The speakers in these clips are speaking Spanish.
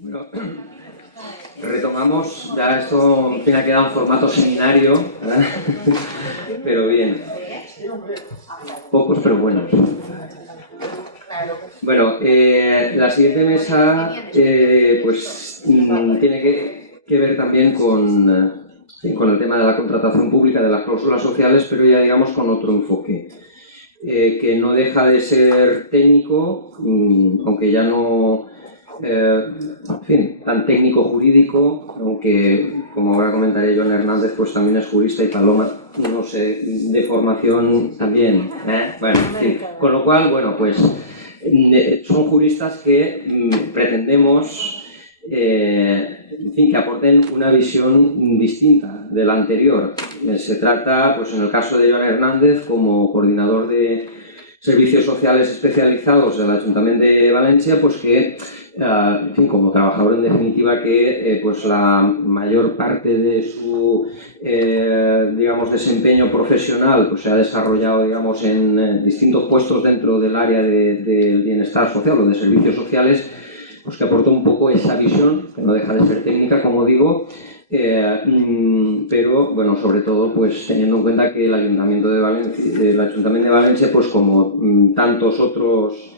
Bueno, retomamos, ya esto en fin ha quedado en formato seminario, pero bien, pocos pero buenos. Bueno, la siguiente mesa pues tiene que ver también con el tema de la contratación pública, de las cláusulas sociales, pero ya digamos con otro enfoque, que no deja de ser técnico, aunque ya no, en fin, tan técnico-jurídico, aunque, como ahora comentaré, Joan Hernández pues también es jurista y Paloma, no sé, de formación también, bueno, en fin, con lo cual, bueno, pues son juristas que pretendemos en fin, que aporten una visión distinta de la anterior. Se trata, pues en el caso de Joan Hernández, como coordinador de servicios sociales especializados del Ayuntamiento de Valencia, pues que, en fin, como trabajador en definitiva, que pues la mayor parte de su, digamos, desempeño profesional pues se ha desarrollado, digamos, en distintos puestos dentro del área del bienestar social o de servicios sociales, pues que aporta un poco esa visión, que no deja de ser técnica, como digo, pero, bueno, sobre todo, pues teniendo en cuenta que el Ayuntamiento de Valencia, pues como tantos otros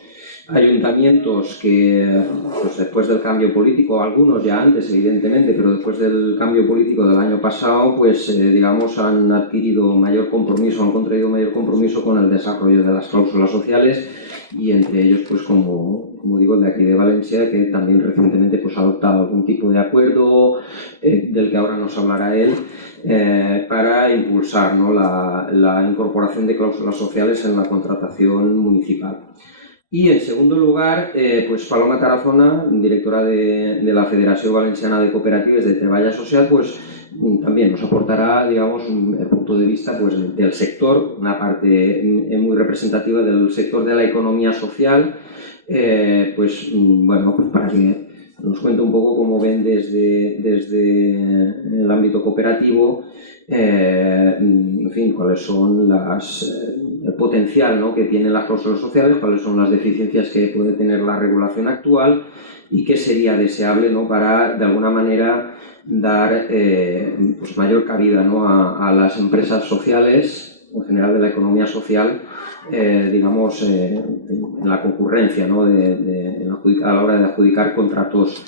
ayuntamientos que, pues después del cambio político, algunos ya antes, evidentemente, pero después del cambio político del año pasado, pues, digamos, han adquirido mayor compromiso, han contraído mayor compromiso con el desarrollo de las cláusulas sociales, y entre ellos, pues como digo, el de aquí de Valencia, que también recientemente pues, ha adoptado algún tipo de acuerdo del que ahora nos hablará él, para impulsar, ¿no?, la incorporación de cláusulas sociales en la contratación municipal. Y en segundo lugar, pues Paloma Tarazona, directora de la Federación Valenciana de Cooperatives de Treballa Social, pues también nos aportará, digamos, el punto de vista pues, del sector, una parte muy representativa del sector de la economía social, pues bueno, pues para que nos cuente un poco cómo ven desde el ámbito cooperativo, en fin, cuáles son el potencial, ¿no?, que tienen las cláusulas sociales, cuáles son las deficiencias que puede tener la regulación actual y qué sería deseable, ¿no?, para, de alguna manera, dar pues mayor cabida, ¿no?, a las empresas sociales, en general de la economía social, digamos, en la concurrencia, ¿no?, a la hora de adjudicar contratos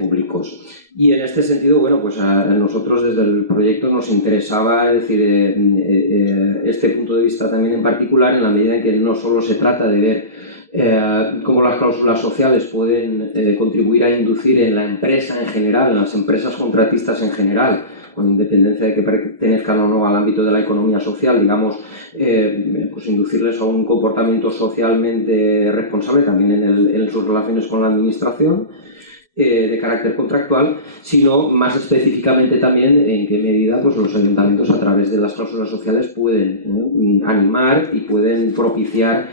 públicos. Y en este sentido, bueno, pues a nosotros desde el proyecto nos interesaba, es decir, este punto de vista también en particular, en la medida en que no solo se trata de ver cómo las cláusulas sociales pueden contribuir a inducir en la empresa en general, en las empresas contratistas en general, con independencia de que pertenezcan o no al ámbito de la economía social, digamos, pues inducirles a un comportamiento socialmente responsable también en sus relaciones con la administración, de carácter contractual, sino más específicamente también en qué medida pues, los ayuntamientos a través de las cláusulas sociales pueden animar y pueden propiciar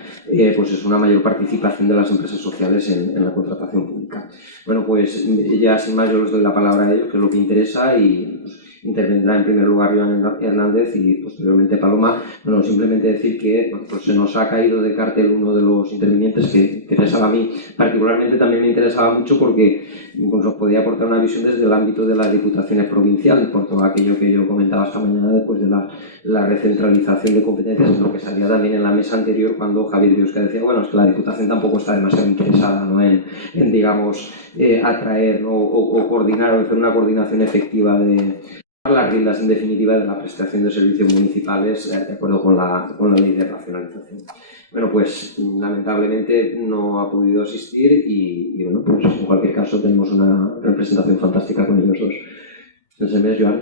pues una mayor participación de las empresas sociales en la contratación pública. Bueno, pues ya sin más yo les doy la palabra a ellos, que es lo que interesa, y pues, intervendrá en primer lugar Joan Hernández y posteriormente Paloma. Bueno, simplemente decir que pues se nos ha caído de cartel uno de los intervinientes que interesaba a mí, particularmente también me interesaba mucho porque pues, nos podía aportar una visión desde el ámbito de las diputaciones provinciales, por todo aquello que yo comentaba esta mañana después de la recentralización de competencias, es lo que salía también en la mesa anterior cuando Javier Biosca decía, bueno, es que la Diputación tampoco está demasiado interesada, ¿no?, en digamos, atraer, ¿no?, o coordinar o hacer una coordinación efectiva de las riendas en definitiva de la prestación de servicios municipales de acuerdo con la ley de racionalización. Bueno, pues lamentablemente no ha podido asistir y bueno, pues en cualquier caso tenemos una representación fantástica con ellos dos. Entonces, ¿ves, Joan?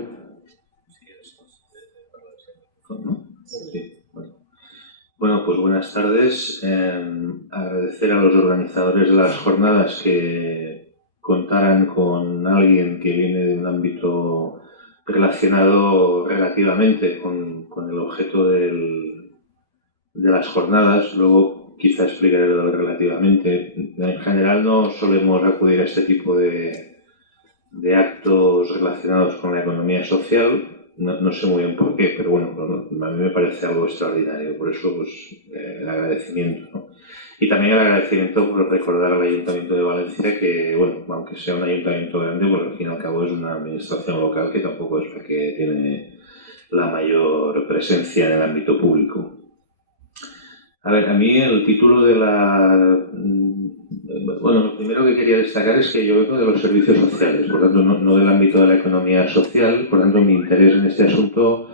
Sí. Bueno, pues buenas tardes. Agradecer a los organizadores de las jornadas que contaran con alguien que viene de un ámbito relacionado relativamente con el objeto de las jornadas. Luego quizá explicaré lo de relativamente. En general no solemos acudir a este tipo de actos relacionados con la economía social, No sé muy bien por qué, pero bueno, a mí me parece algo extraordinario. Por eso, pues, el agradecimiento, ¿no? Y también el agradecimiento por recordar al Ayuntamiento de Valencia que, bueno, aunque sea un ayuntamiento grande, pues al fin y al cabo es una administración local que tampoco es la que tiene la mayor presencia en el ámbito público. A ver, a mí el título de la... Bueno, lo primero que quería destacar es que yo vengo de los servicios sociales, por tanto no del ámbito de la economía social, por tanto mi interés en este asunto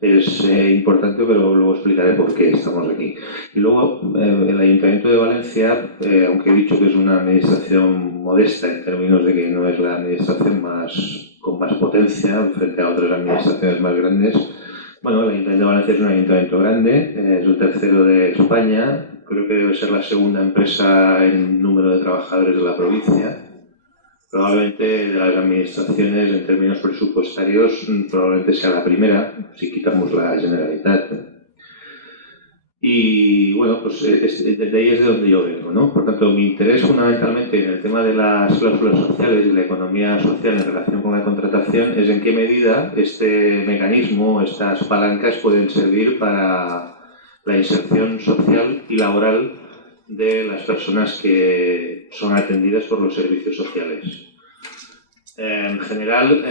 es importante, pero luego explicaré por qué estamos aquí. Y luego, el Ayuntamiento de Valencia, aunque he dicho que es una administración modesta en términos de que no es la administración con más potencia frente a otras administraciones más grandes, bueno, el Ayuntamiento de Valencia es un ayuntamiento grande, es el tercero de España, creo que debe ser la segunda empresa en número de trabajadores de la provincia. Probablemente de las administraciones en términos presupuestarios, probablemente sea la primera, si quitamos la Generalitat. Y bueno, pues desde ahí es de donde yo vengo, ¿no? Por tanto, mi interés fundamentalmente en el tema de las cláusulas sociales y la economía social en relación con la contratación es en qué medida este mecanismo, estas palancas pueden servir para la inserción social y laboral de las personas que son atendidas por los servicios sociales. En general,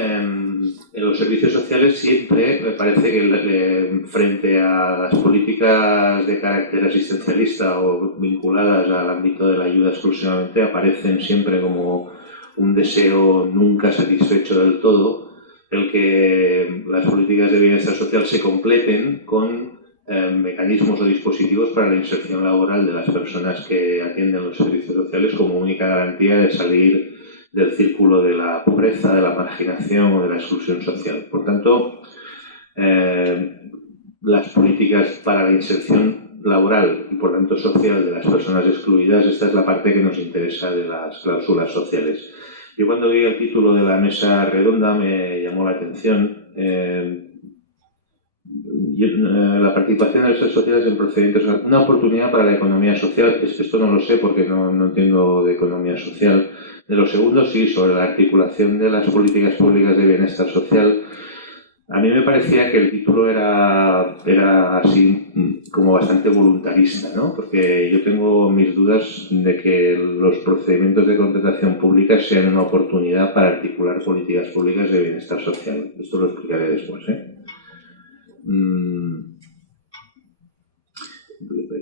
en los servicios sociales siempre me parece que frente a las políticas de carácter asistencialista o vinculadas al ámbito de la ayuda exclusivamente aparecen siempre como un deseo nunca satisfecho del todo el que las políticas de bienestar social se completen con mecanismos o dispositivos para la inserción laboral de las personas que atienden los servicios sociales como única garantía de salir del círculo de la pobreza, de la marginación o de la exclusión social. Por tanto, las políticas para la inserción laboral y por tanto social de las personas excluidas, esta es la parte que nos interesa de las cláusulas sociales. Yo cuando vi el título de la mesa redonda me llamó la atención la participación de las sociedades en procedimientos, una oportunidad para la economía social. Esto no lo sé porque no entiendo de economía social. De lo segundo, sí, sobre la articulación de las políticas públicas de bienestar social. A mí me parecía que el título era así como bastante voluntarista, ¿no? Porque yo tengo mis dudas de que los procedimientos de contratación pública sean una oportunidad para articular políticas públicas de bienestar social. Esto lo explicaré después, ¿eh?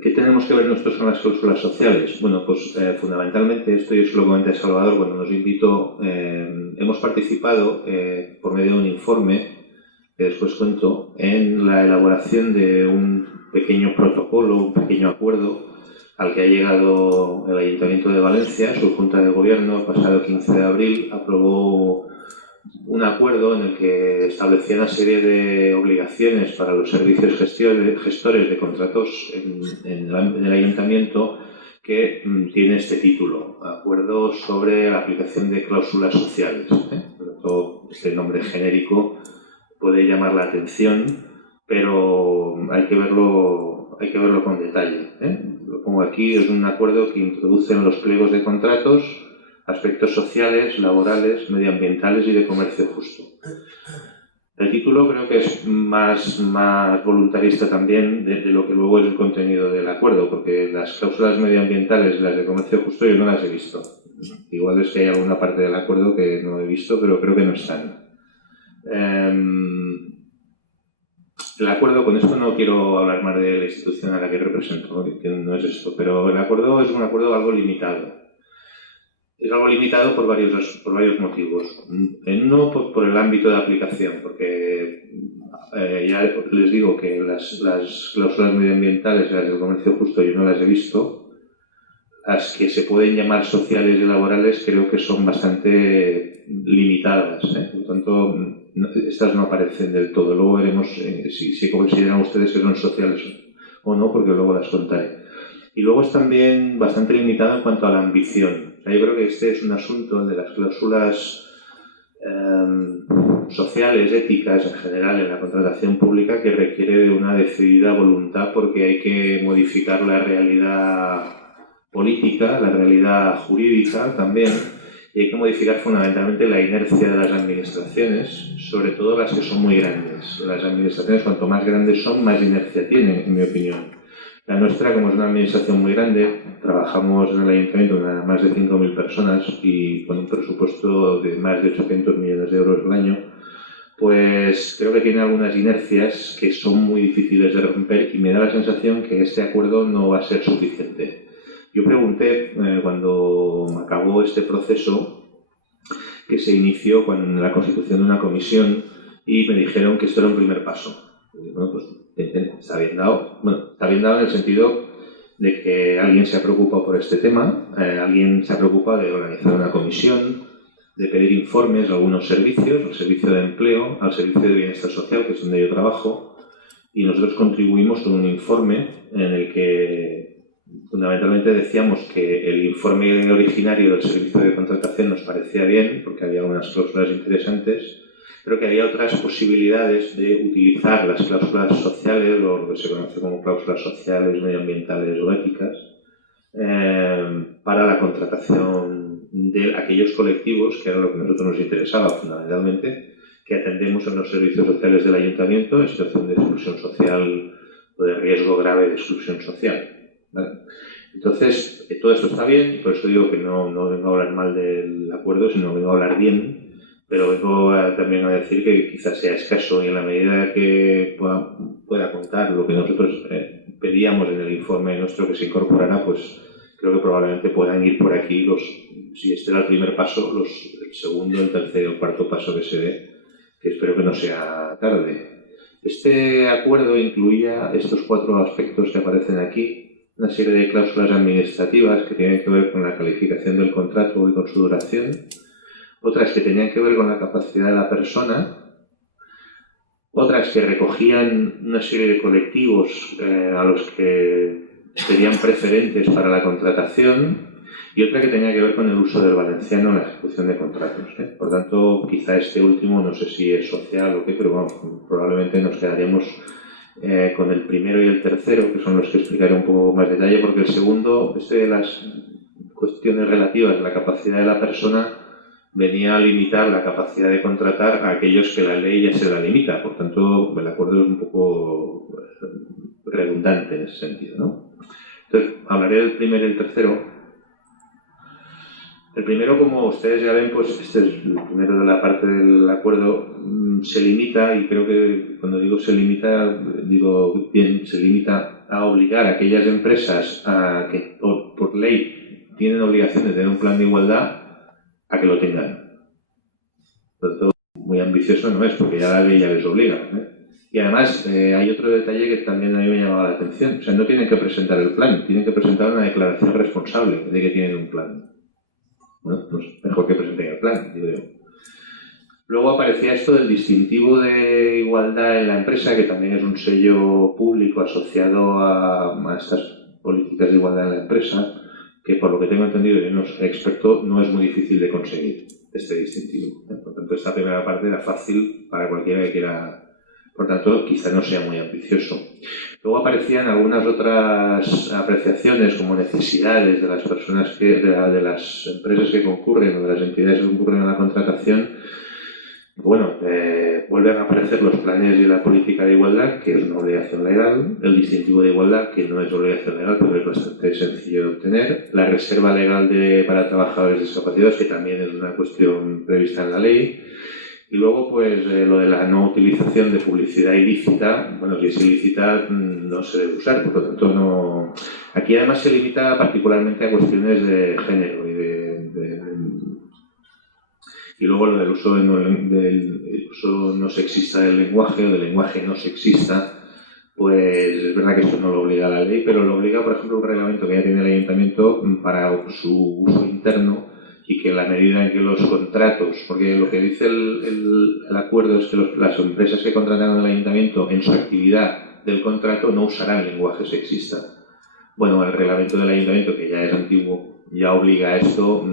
¿Qué tenemos que ver nosotros con las cláusulas sociales? Bueno, pues fundamentalmente, esto yo se lo comenté a Salvador cuando nos invitó, hemos participado por medio de un informe, que después cuento, en la elaboración de un pequeño protocolo, un pequeño acuerdo al que ha llegado el Ayuntamiento de Valencia. Su Junta de Gobierno, el pasado 15 de abril, aprobó un acuerdo en el que establecía una serie de obligaciones para los servicios gestores de contratos en el Ayuntamiento que tiene este título, Acuerdo sobre la aplicación de cláusulas sociales. Por lo tanto, este nombre genérico puede llamar la atención, pero hay que verlo con detalle. Lo pongo aquí, es un acuerdo que introduce en los pliegos de contratos aspectos sociales, laborales, medioambientales y de comercio justo. El título creo que es más voluntarista también de lo que luego es el contenido del acuerdo, porque las cláusulas medioambientales y las de comercio justo yo no las he visto. Igual es que hay alguna parte del acuerdo que no he visto, pero creo que no están. El acuerdo, con esto no quiero hablar más de la institución a la que represento, que no es esto, pero el acuerdo es un acuerdo algo limitado. Es algo limitado por varios motivos. Uno, por el ámbito de aplicación, porque ya les digo que las cláusulas medioambientales, las del comercio justo, yo no las he visto. Las que se pueden llamar sociales y laborales creo que son bastante limitadas. Por lo tanto, estas no aparecen del todo. Luego veremos si consideran ustedes que son sociales o no, porque luego las contaré. Y luego es también bastante limitado en cuanto a la ambición. Yo creo que este es un asunto de las cláusulas sociales, éticas en general en la contratación pública que requiere de una decidida voluntad porque hay que modificar la realidad política, la realidad jurídica también, y hay que modificar fundamentalmente la inercia de las administraciones, sobre todo las que son muy grandes. Las administraciones, cuanto más grandes son, más inercia tienen, en mi opinión. La nuestra, como es una administración muy grande, trabajamos en el ayuntamiento con más de 5.000 personas y con un presupuesto de más de 800 millones de euros al año, pues creo que tiene algunas inercias que son muy difíciles de romper y me da la sensación que este acuerdo no va a ser suficiente. Yo pregunté cuando acabó este proceso que se inició con la constitución de una comisión y me dijeron que esto era un primer paso. Bueno, pues está bien dado. Bueno, está bien dado en el sentido de que alguien se ha preocupado por este tema, alguien se ha preocupado de organizar una comisión, de pedir informes a algunos servicios, al servicio de empleo, al servicio de bienestar social, que es donde yo trabajo, y nosotros contribuimos con un informe en el que fundamentalmente decíamos que el informe originario del servicio de contratación nos parecía bien, porque había unas cláusulas interesantes, pero que había otras posibilidades de utilizar las cláusulas sociales, o lo que se conoce como cláusulas sociales, medioambientales o éticas, para la contratación de aquellos colectivos, que era lo que a nosotros nos interesaba fundamentalmente, que atendemos en los servicios sociales del ayuntamiento en situación de exclusión social o de riesgo grave de exclusión social. ¿Vale? Entonces, todo esto está bien y por eso digo que no vengo a hablar mal del acuerdo, sino vengo a hablar bien, pero vengo también a decir que quizás sea escaso y en la medida que pueda contar lo que nosotros pedíamos en el informe nuestro que se incorporará, pues creo que probablemente puedan ir por aquí si este era el primer paso, el segundo, el tercero, el cuarto paso que se dé, que espero que no sea tarde. Este acuerdo incluía estos 4 aspectos que aparecen aquí, una serie de cláusulas administrativas que tienen que ver con la calificación del contrato y con su duración, otras que tenían que ver con la capacidad de la persona, otras que recogían una serie de colectivos a los que serían preferentes para la contratación y otra que tenía que ver con el uso del valenciano en la ejecución de contratos. Por tanto, quizá este último, no sé si es social o qué, pero bueno, probablemente nos quedaremos con el primero y el tercero, que son los que explicaré un poco más detalle, porque el segundo, de las cuestiones relativas a la capacidad de la persona, venía a limitar la capacidad de contratar a aquellos que la ley ya se la limita. Por tanto, el acuerdo es un poco redundante en ese sentido, ¿no? Entonces, hablaré del primero y el tercero. El primero, como ustedes ya ven, pues este es el primero de la parte del acuerdo, se limita, y creo que cuando digo se limita, digo bien, se limita a obligar a aquellas empresas que por ley tienen obligación de tener un plan de igualdad a que lo tengan. Por tanto, muy ambicioso no es, porque ya la ley ya les obliga, Y además hay otro detalle que también a mí me llamaba la atención. O sea, no tienen que presentar el plan, tienen que presentar una declaración responsable de que tienen un plan. Bueno, pues mejor que presenten el plan, digo yo. Luego aparecía esto del distintivo de igualdad en la empresa, que también es un sello público asociado a estas políticas de igualdad en la empresa, que por lo que tengo entendido, yo no soy experto, no es muy difícil de conseguir este distintivo. Por tanto, esta primera parte era fácil para cualquiera que quiera. Por tanto, quizá no sea muy ambicioso. Luego aparecían algunas otras apreciaciones como necesidades de las personas de las empresas que concurren o de las entidades que concurren a la contratación. Bueno, vuelven a aparecer los planes y la política de igualdad, que es una obligación legal, el distintivo de igualdad, que no es obligación legal, pero es bastante sencillo de obtener, la reserva legal para trabajadores discapacitados, que también es una cuestión prevista en la ley. Y luego, pues, lo de la no utilización de publicidad ilícita, bueno, si es ilícita no se debe usar, por lo tanto no. Aquí además se limita particularmente a cuestiones de género y luego lo del uso no sexista del lenguaje o del lenguaje no sexista, pues es verdad que esto no lo obliga a la ley, pero lo obliga, por ejemplo, un reglamento que ya tiene el ayuntamiento para su uso interno, y que en la medida en que los contratos, porque lo que dice el acuerdo es que las empresas que contratan al ayuntamiento en su actividad del contrato no usarán lenguaje sexista. Bueno, el reglamento del ayuntamiento, que ya es antiguo, ya obliga a esto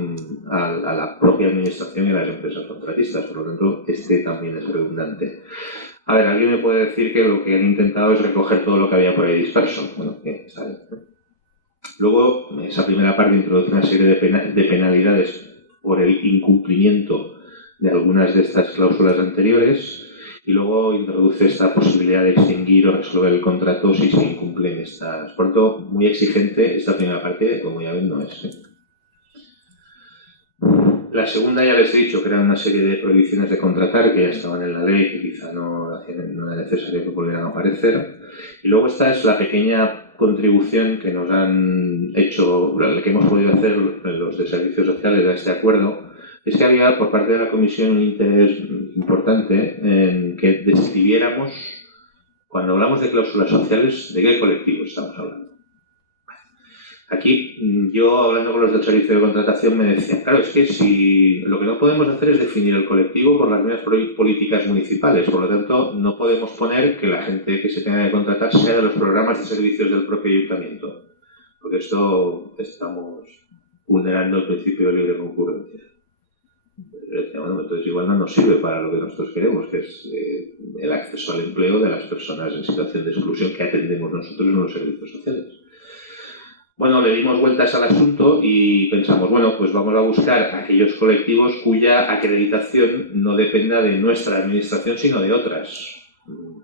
a la propia administración y a las empresas contratistas, por lo tanto, este también es redundante. A ver, alguien me puede decir que lo que han intentado es recoger todo lo que había por ahí disperso. Bueno, bien, está bien. Luego, esa primera parte introduce una serie de penalidades por el incumplimiento de algunas de estas cláusulas anteriores, y luego introduce esta posibilidad de extinguir o resolver el contrato si se incumplen estas. Por tanto, muy exigente esta primera parte, como ya ven, no es. La segunda ya les he dicho que era una serie de prohibiciones de contratar que ya estaban en la ley, que quizá no era necesario que volvieran a aparecer. Y luego esta es la pequeña contribución que nos han hecho, la que hemos podido hacer los de servicios sociales a este acuerdo, es que había por parte de la Comisión un interés importante en que describiéramos, cuando hablamos de cláusulas sociales, de qué colectivos estamos hablando. Aquí, yo hablando con los del servicio de contratación me decían, claro, es que si lo que no podemos hacer es definir el colectivo por las mismas políticas municipales, por lo tanto, no podemos poner que la gente que se tenga que contratar sea de los programas de servicios del propio ayuntamiento, porque esto estamos vulnerando el principio de libre concurrencia. Bueno, entonces igual no nos sirve para lo que nosotros queremos, que es el acceso al empleo de las personas en situación de exclusión que atendemos nosotros en los servicios sociales. Bueno, le dimos vueltas al asunto y pensamos, bueno, pues vamos a buscar aquellos colectivos cuya acreditación no dependa de nuestra administración, sino de otras.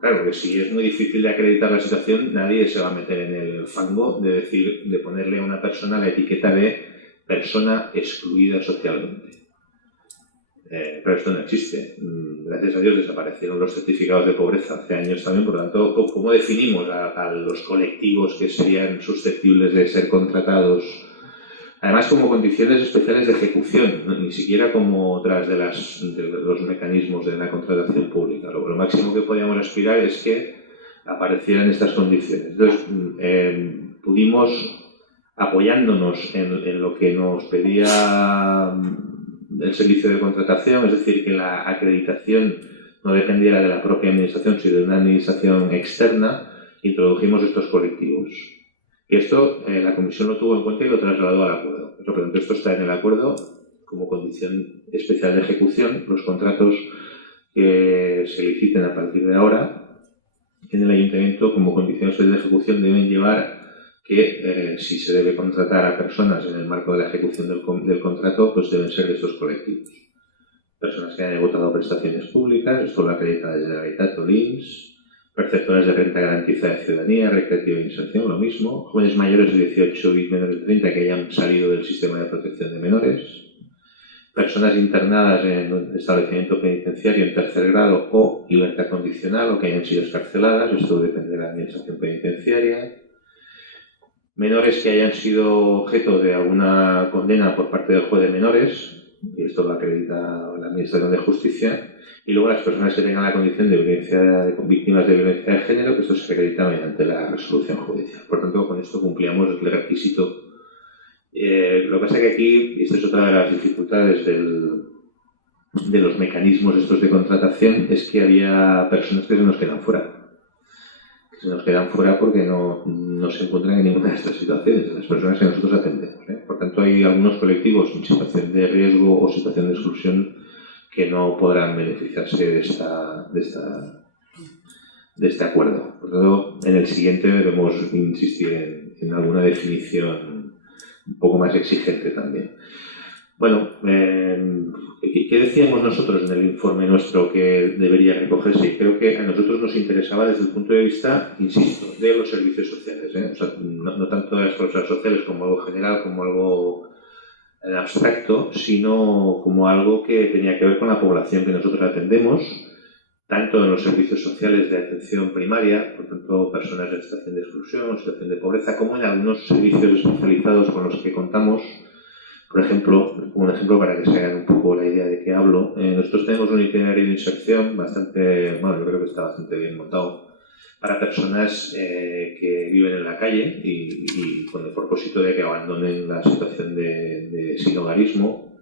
Claro, que si es muy difícil de acreditar la situación, nadie se va a meter en el fango de ponerle a una persona la etiqueta de persona excluida socialmente. Pero esto no existe. Gracias a Dios desaparecieron los certificados de pobreza hace años también, por lo tanto, ¿cómo definimos a los colectivos que serían susceptibles de ser contratados? Además, como condiciones especiales de ejecución, ¿no? Ni siquiera como otras de los mecanismos de la contratación pública. Lo máximo que podíamos aspirar es que aparecieran estas condiciones. Entonces, pudimos, apoyándonos en lo que nos pedía el servicio de contratación, es decir, que la acreditación no dependiera de la propia administración, sino de una administración externa, introdujimos estos colectivos. Y esto la Comisión lo tuvo en cuenta y lo trasladó al acuerdo. Por lo tanto, esto está en el acuerdo como condición especial de ejecución. Los contratos que se liciten a partir de ahora en el Ayuntamiento como condición especial de ejecución deben llevar que si se debe contratar a personas en el marco de la ejecución del contrato, pues deben ser de estos colectivos. Personas que hayan votado prestaciones públicas, esto lo acredita la Generalitat o l'INS, perceptores de renta garantizada de ciudadanía, recreativa e inserción, lo mismo, jóvenes mayores de 18 y menores de 30 que hayan salido del sistema de protección de menores, personas internadas en establecimiento penitenciario en tercer grado o libertad condicional o que hayan sido excarceladas, esto depende de la administración penitenciaria, menores que hayan sido objeto de alguna condena por parte del juez de menores, y esto lo acredita la Administración de Justicia, y luego las personas que tengan la condición de víctimas de violencia de género, que esto se acredita mediante la resolución judicial. Por tanto, con esto cumplíamos el requisito. Lo que pasa es que aquí, y esta es otra de las dificultades de los mecanismos estos de contratación, es que había personas que se nos quedan fuera. Se nos quedan fuera porque no se encuentran en ninguna de estas situaciones, las personas que nosotros atendemos. Por tanto, hay algunos colectivos en situación de riesgo o situación de exclusión que no podrán beneficiarse de este acuerdo. Por tanto, en el siguiente debemos insistir en alguna definición un poco más exigente también. Bueno, ¿qué decíamos nosotros en el informe nuestro que debería recogerse? Creo que a nosotros nos interesaba desde el punto de vista, insisto, de los servicios sociales. O sea, no tanto de las cláusulas sociales como algo general, como algo abstracto, sino como algo que tenía que ver con la población que nosotros atendemos, tanto en los servicios sociales de atención primaria, por tanto, personas en situación de exclusión, situación de pobreza, como en algunos servicios especializados con los que contamos. Por ejemplo, un ejemplo para que se hagan un poco la idea de qué hablo, nosotros tenemos un itinerario de inserción bastante, bueno, yo creo que está bastante bien montado para personas que viven en la calle y con el propósito de que abandonen la situación de sinhogarismo.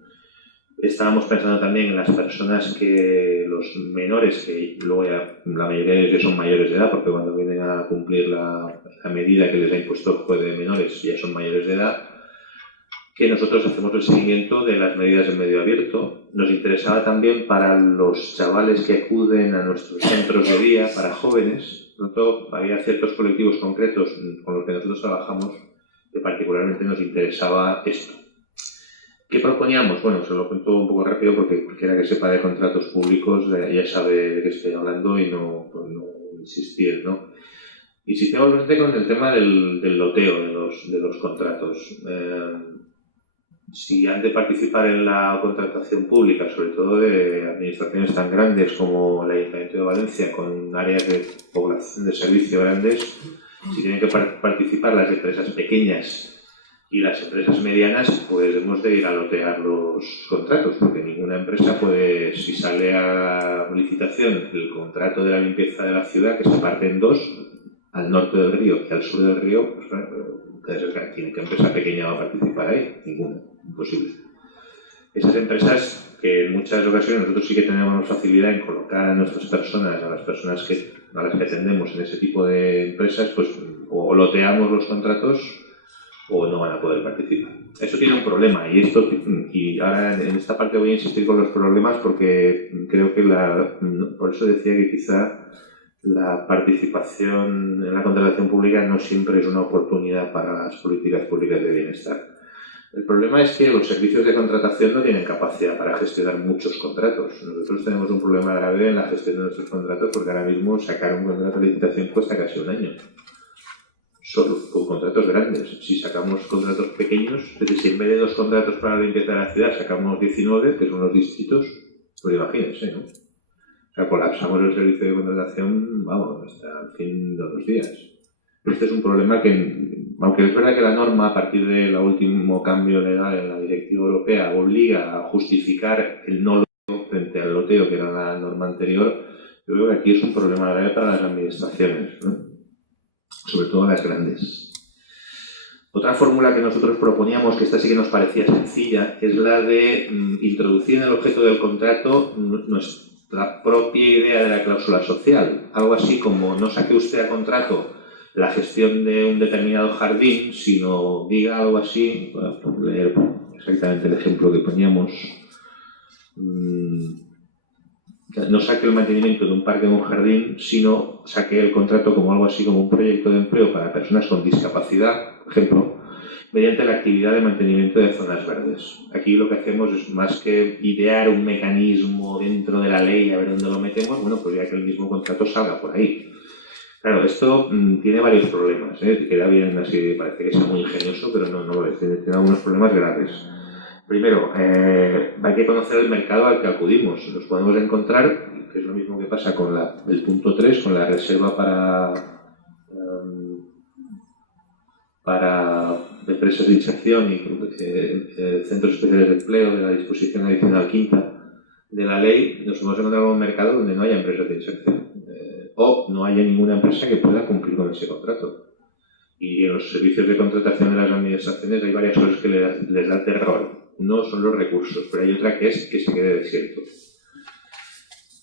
Estábamos pensando también en las personas los menores, que luego ya la mayoría de ellos ya son mayores de edad, porque cuando vienen a cumplir la medida que les ha impuesto el juez de menores ya son mayores de edad, que nosotros hacemos el seguimiento de las medidas de medio abierto. Nos interesaba también para los chavales que acuden a nuestros centros de día, para jóvenes. Por lo tanto, había ciertos colectivos concretos con los que nosotros trabajamos que particularmente nos interesaba esto. ¿Qué proponíamos? Bueno, se lo cuento un poco rápido porque cualquiera que sepa de contratos públicos ya sabe de qué estoy hablando y no insistir, ¿no? Insistimos bastante con el tema del loteo de los contratos. Si han de participar en la contratación pública, sobre todo de administraciones tan grandes como el Ayuntamiento de Valencia, con áreas de población de servicio grandes, si tienen que participar las empresas pequeñas y las empresas medianas, pues hemos de ir a lotear los contratos, porque ninguna empresa puede, si sale a licitación el contrato de la limpieza de la ciudad, que se parte en dos, al norte del río y al sur del río, pues claro, ¿tiene qué empresa pequeña va a participar ahí? Ninguna, imposible. Esas empresas que en muchas ocasiones nosotros sí que tenemos facilidad en colocar a nuestras personas, a las personas a las que atendemos en ese tipo de empresas, pues o loteamos los contratos o no van a poder participar. Eso tiene un problema y ahora en esta parte voy a insistir con los problemas porque creo que por eso decía que quizá la participación en la contratación pública no siempre es una oportunidad para las políticas públicas de bienestar. El problema es que los servicios de contratación no tienen capacidad para gestionar muchos contratos. Nosotros tenemos un problema grave en la gestión de nuestros contratos porque ahora mismo sacar un contrato de licitación cuesta casi un año. Solo con contratos grandes. Si sacamos contratos pequeños, es decir, si en vez de 2 contratos para la limpieza de la ciudad sacamos 19, que son los distritos, pues imagínense, ¿no? O sea, colapsamos el servicio de contratación, vamos, hasta el fin de los días. Este es un problema que, aunque es verdad que la norma, a partir del último cambio legal en la directiva europea, obliga a justificar el no loteo frente al loteo, que era la norma anterior, yo creo que aquí es un problema grave para las administraciones, ¿no? Sobre todo las grandes. Otra fórmula que nosotros proponíamos, que esta sí que nos parecía sencilla, es la de introducir en el objeto del contrato nuestra propia idea de la cláusula social. Algo así como no saque usted a contrato la gestión de un determinado jardín, sino diga algo así, por leer exactamente el ejemplo que poníamos, no saque el mantenimiento de un parque o un jardín, sino saque el contrato como algo así como un proyecto de empleo para personas con discapacidad, por ejemplo, mediante la actividad de mantenimiento de zonas verdes. Aquí lo que hacemos es más que idear un mecanismo dentro de la ley a ver dónde lo metemos, bueno, pues ya que el mismo contrato salga por ahí. Claro, esto tiene varios problemas, queda bien así, parece que sea muy ingenioso, pero no lo es, tiene algunos problemas graves. Primero, hay que conocer el mercado al que acudimos. Nos podemos encontrar, que es lo mismo que pasa con el punto 3, con la reserva para empresas de inserción y centros especiales de empleo de la disposición adicional quinta de la ley. Nos hemos encontrado en un mercado donde no haya empresas de inserción o no haya ninguna empresa que pueda cumplir con ese contrato. Y en los servicios de contratación de las administraciones hay varias cosas que les da terror. No son los recursos, pero hay otra que es que se quede desierto.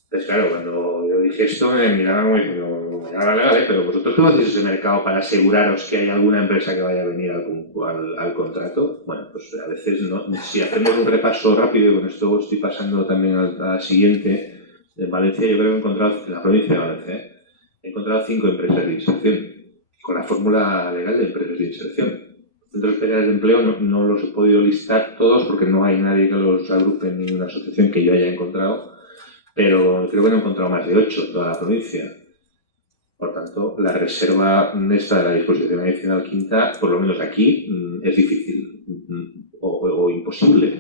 Entonces, claro, cuando yo dije esto me miraban como diciendo, vale, pero vosotros conocéis ese mercado para aseguraros que hay alguna empresa que vaya a venir al contrato. Bueno, pues a veces no. Si hacemos un repaso rápido, y con esto estoy pasando también a la siguiente, en Valencia yo creo que he encontrado, en la provincia de Valencia, he encontrado 5 empresas de inserción, con la fórmula legal de empresas de inserción. Centros especiales de empleo no los he podido listar todos porque no hay nadie que los agrupe en ninguna asociación que yo haya encontrado, pero creo que no he encontrado más de 8 en toda la provincia. Por tanto, la reserva esta de la disposición adicional quinta, por lo menos aquí, es difícil o imposible.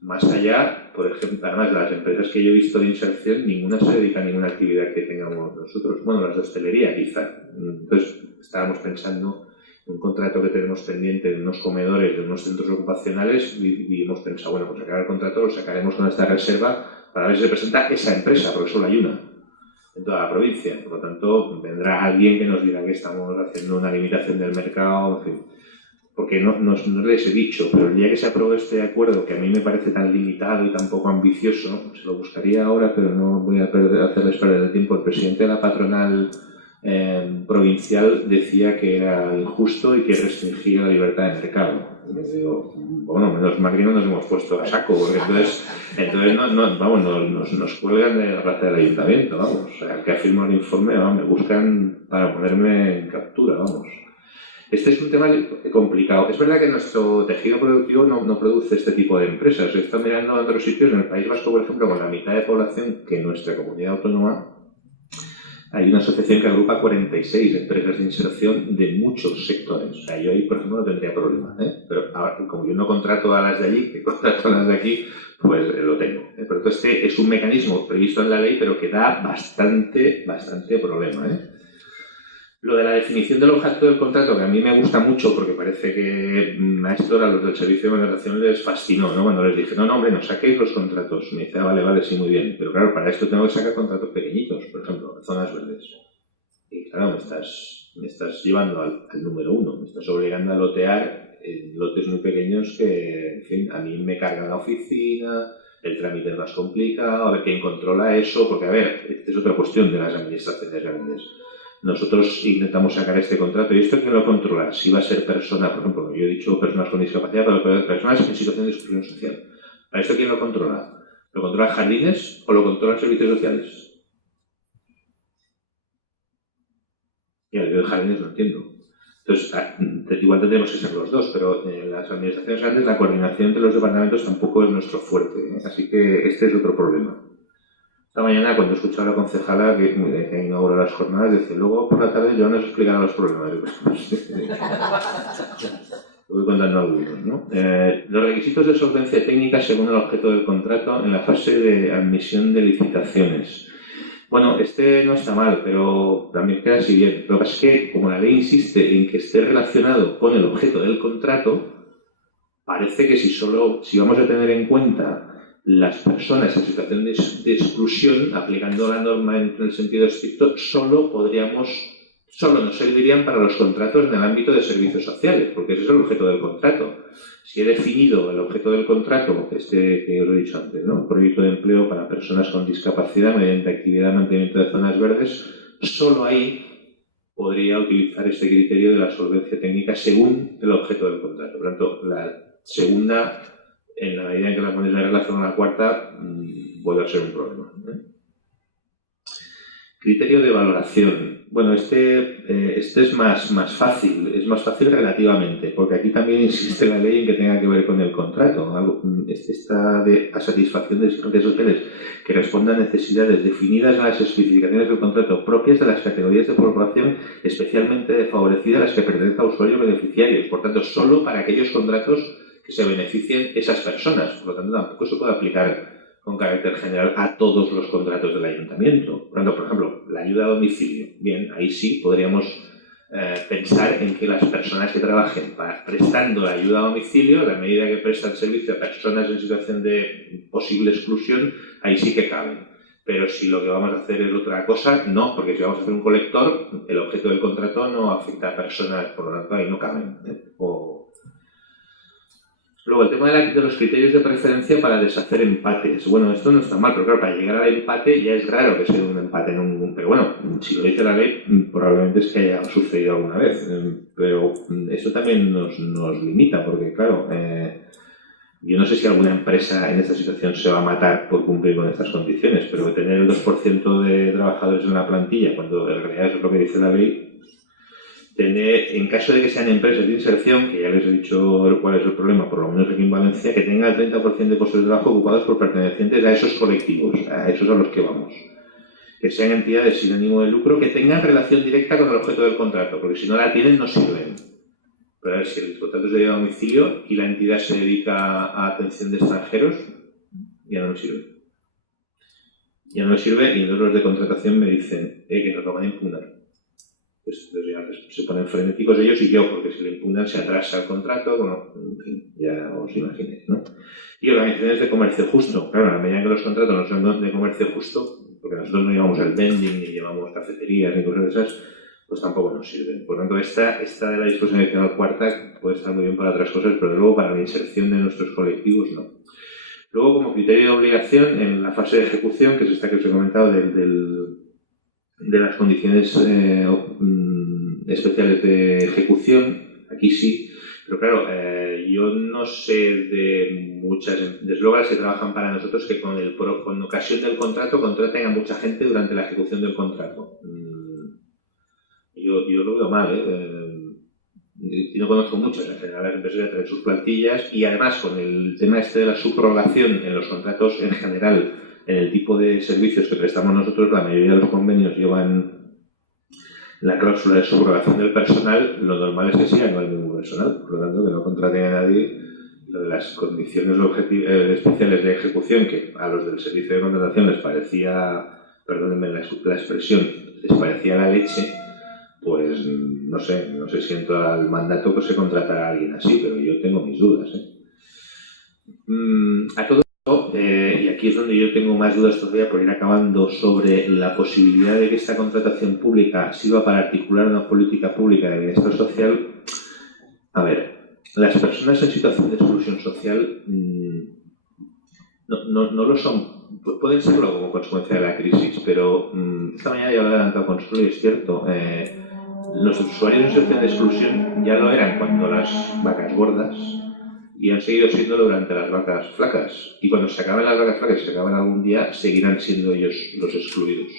Más allá, por ejemplo, además de las empresas que yo he visto de inserción, ninguna se dedica a ninguna actividad que tengamos nosotros. Bueno, las de hostelería quizá. Entonces, estábamos pensando un contrato que tenemos pendiente de unos comedores de unos centros ocupacionales y hemos pensado, bueno, pues sacar el contrato lo sacaremos con esta reserva para ver si se presenta esa empresa, porque solo hay una en toda la provincia. Por lo tanto, vendrá alguien que nos dirá que estamos haciendo una limitación del mercado, en fin. Porque no les he dicho, pero el día que se aprobó este acuerdo, que a mí me parece tan limitado y tan poco ambicioso, se lo buscaría ahora, pero no voy a hacerles perder el tiempo. El presidente de la patronal provincial decía que era injusto y que restringía la libertad de mercado. Y les digo, bueno, menos mal que no nos hemos puesto a saco, porque entonces nos cuelgan de la plaza del ayuntamiento, vamos. O sea, el que ha firmado el informe, me buscan para ponerme en captura, vamos. Este es un tema complicado. Es verdad que nuestro tejido productivo no produce este tipo de empresas. Está mirando en otros sitios, en el País Vasco, por ejemplo, con la mitad de población que nuestra comunidad autónoma, hay una asociación que agrupa 46 empresas de inserción de muchos sectores. O sea, yo ahí, por ejemplo, no tendría problema, ¿eh? Pero ahora, como yo no contrato a las de allí, que contrato a las de aquí, pues lo tengo. Pero este es un mecanismo previsto en la ley, pero que da bastante problema, ¿eh? Lo de la definición del objeto del contrato, que a mí me gusta mucho porque parece que a esto a los del servicio de contratación les fascinó, ¿no? Cuando les dije, no, hombre, no saquéis los contratos. Me dice, vale, sí, muy bien. Pero claro, para esto tengo que sacar contratos pequeñitos, por ejemplo, zonas verdes. Y claro, me estás llevando al número uno, me estás obligando a lotear en lotes muy pequeños que, en fin, a mí me carga la oficina, el trámite es más complicado, a ver quién controla eso, porque, a ver, esta es otra cuestión de las administraciones grandes. Nosotros intentamos sacar este contrato. ¿Y esto quién lo controla? Si va a ser persona, por ejemplo, yo he dicho personas con discapacidad, pero personas en situación de exclusión social. ¿Para esto quién lo controla? ¿Lo controla Jardines o lo controlan servicios sociales? Y al de Jardines no entiendo. Entonces, igual tendremos que ser los dos, pero en las administraciones grandes la coordinación entre los departamentos tampoco es nuestro fuerte, ¿eh? Así que este es otro problema. Esta mañana, cuando he escuchado a la concejala que inaugura las jornadas, dice, luego por la tarde yo nos explicará los problemas. Voy contando algunos, ¿no? Los requisitos de solvencia técnica según el objeto del contrato en la fase de admisión de licitaciones. Bueno, este no está mal, pero también queda así bien. Lo que pasa es que, como la ley insiste en que esté relacionado con el objeto del contrato, parece que si vamos a tener en cuenta las personas en situación de exclusión, aplicando la norma en el sentido estricto, solo nos servirían para los contratos en el ámbito de servicios sociales, porque ese es el objeto del contrato. Si he definido el objeto del contrato, que os he dicho antes, ¿no? Proyecto de empleo para personas con discapacidad mediante actividad de mantenimiento de zonas verdes, solo ahí podría utilizar este criterio de la solvencia técnica según el objeto del contrato. Por lo tanto, la segunda, en la medida en que la pones en relación a la cuarta, vuelve a ser un problema, ¿eh? Criterio de valoración. Bueno, este es más fácil relativamente, porque aquí también insiste la ley en que tenga que ver con el contrato. Está a satisfacción de exigencias sociales que respondan a necesidades definidas en las especificaciones del contrato propias de las categorías de población especialmente desfavorecidas a las que pertenecen a usuarios beneficiarios. Por tanto, solo para aquellos contratos que se beneficien esas personas. Por lo tanto, tampoco se puede aplicar con carácter general a todos los contratos del ayuntamiento. Por ejemplo, la ayuda a domicilio. Bien, ahí sí podríamos pensar en que las personas que trabajen prestando la ayuda a domicilio, a la medida que prestan servicio a personas en situación de posible exclusión, ahí sí que caben. Pero si lo que vamos a hacer es otra cosa, no, porque si vamos a hacer un colector, el objeto del contrato no afecta a personas, por lo tanto ahí no caben, ¿eh? Luego, el tema de los criterios de preferencia para deshacer empates. Bueno, esto no está mal, pero claro, para llegar al empate ya es raro que sea un empate. Pero bueno, si lo dice la ley, probablemente es que haya sucedido alguna vez. Pero esto también nos limita, porque claro, yo no sé si alguna empresa en esta situación se va a matar por cumplir con estas condiciones, pero tener el 2% de trabajadores en la plantilla, cuando en realidad eso es lo que dice la ley, en caso de que sean empresas de inserción, que ya les he dicho cuál es el problema, por lo menos aquí en Valencia, que tenga el 30% de puestos de trabajo ocupados por pertenecientes a esos colectivos, a esos a los que vamos. Que sean entidades sin ánimo de lucro, que tengan relación directa con el objeto del contrato, porque si no la tienen no sirven. Pero a ver, si el contrato es de ayuda a domicilio y la entidad se dedica a atención de extranjeros, ya no me sirve. Ya no me sirve y entonces los de contratación me dicen que nos lo van a impugnar. Pues ya se ponen frenéticos ellos y yo, porque si lo impugnan se atrasa el contrato, bueno, en fin, ya os imaginéis, ¿no? Y organizaciones de comercio justo. Claro, a la medida que los contratos no son de comercio justo, porque nosotros no llevamos el vending, ni llevamos cafeterías, ni cosas de esas, pues tampoco nos sirven. Por lo tanto, esta de la disposición adicional cuarta puede estar muy bien para otras cosas, pero luego para la inserción de nuestros colectivos no. Luego, como criterio de obligación, en la fase de ejecución, que es esta que os he comentado de las condiciones especiales de ejecución, aquí sí, pero claro, yo no sé de muchas, desde luego las que trabajan para nosotros, que con ocasión del contrato contraten a mucha gente durante la ejecución del contrato. Yo lo veo mal, y no conozco muchos, en general las empresas ya traen sus plantillas y además con el tema este de la subrogación en los contratos en general, en el tipo de servicios que prestamos nosotros, la mayoría de los convenios llevan la cláusula de subrogación del personal, lo normal es que sigan con el mismo personal, por lo tanto que no contraten a nadie. Lo de las condiciones especiales de ejecución, que a los del servicio de contratación les parecía, perdónenme la expresión, les parecía la leche, pues no sé si entra al mandato que se contratará a alguien así, pero yo tengo mis dudas. A todo esto, y aquí es donde yo tengo más dudas todavía por ir acabando, sobre la posibilidad de que esta contratación pública sirva para articular una política pública de bienestar social. A ver, las personas en situación de exclusión social no lo son, pueden serlo como consecuencia de la crisis, pero esta mañana ya lo he adelantado Consuelo y es cierto, los usuarios en situación de exclusión ya lo eran cuando las vacas gordas y han seguido siéndolo durante las vacas flacas, y cuando se acaben las vacas flacas y se acaben algún día, seguirán siendo ellos los excluidos.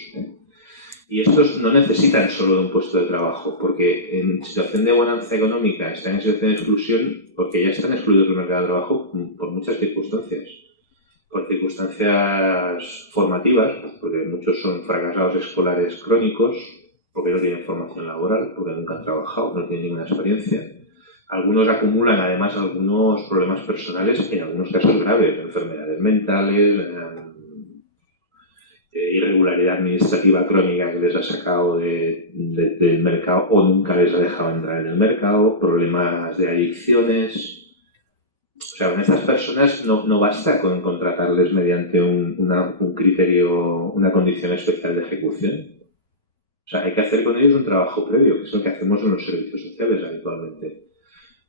Y estos no necesitan solo de un puesto de trabajo, porque en situación de bonanza económica están en situación de exclusión porque ya están excluidos del mercado de trabajo por muchas circunstancias. Por circunstancias formativas, porque muchos son fracasados escolares crónicos, porque no tienen formación laboral, porque nunca han trabajado, no tienen ninguna experiencia. Algunos acumulan además algunos problemas personales, en algunos casos graves, enfermedades mentales, irregularidad administrativa crónica que les ha sacado del mercado o nunca les ha dejado entrar en el mercado, problemas de adicciones. O sea, con estas personas no basta con contratarles mediante un criterio, una condición especial de ejecución. O sea, hay que hacer con ellos un trabajo previo, que es lo que hacemos en los servicios sociales habitualmente.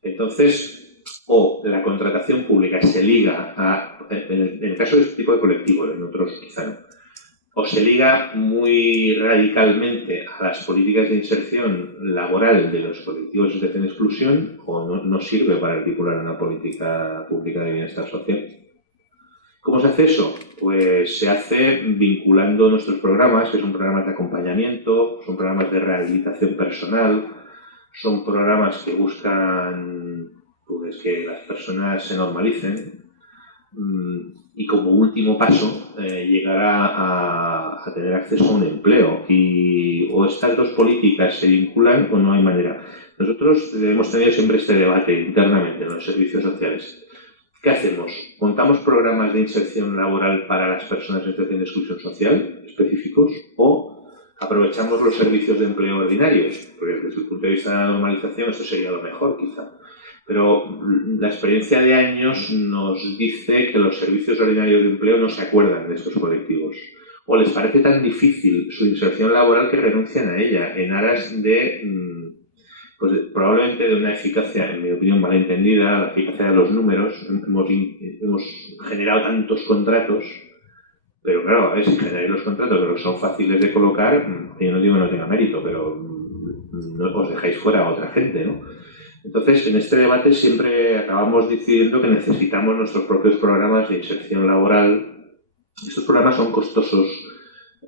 Entonces, o la contratación pública se liga a, en el caso de este tipo de colectivos, en otros quizá no, o se liga muy radicalmente a las políticas de inserción laboral de los colectivos en situación de exclusión, o no sirve para articular una política pública de bienestar social. ¿Cómo se hace eso? Pues se hace vinculando nuestros programas, que son programas de acompañamiento, son programas de rehabilitación personal, son programas que buscan pues, que las personas se normalicen, y como último paso llegar a tener acceso a un empleo, y o estas dos políticas se vinculan o no hay manera. Nosotros hemos tenido siempre este debate internamente en los servicios sociales. ¿Qué hacemos? ¿Montamos programas de inserción laboral para las personas en situación de exclusión social específicos o aprovechamos los servicios de empleo ordinarios? Porque desde el punto de vista de la normalización esto sería lo mejor quizá. Pero la experiencia de años nos dice que los servicios ordinarios de empleo no se acuerdan de estos colectivos. O les parece tan difícil su inserción laboral que renuncian a ella en aras de, pues probablemente de una eficacia, en mi opinión, malentendida, la eficacia de los números. Hemos generado tantos contratos, pero claro, a ver, si generáis los contratos pero son fáciles de colocar, yo no digo que no tenga mérito, pero no os dejáis fuera a otra gente, ¿no? Entonces, en este debate siempre acabamos diciendo que necesitamos nuestros propios programas de inserción laboral. Estos programas son costosos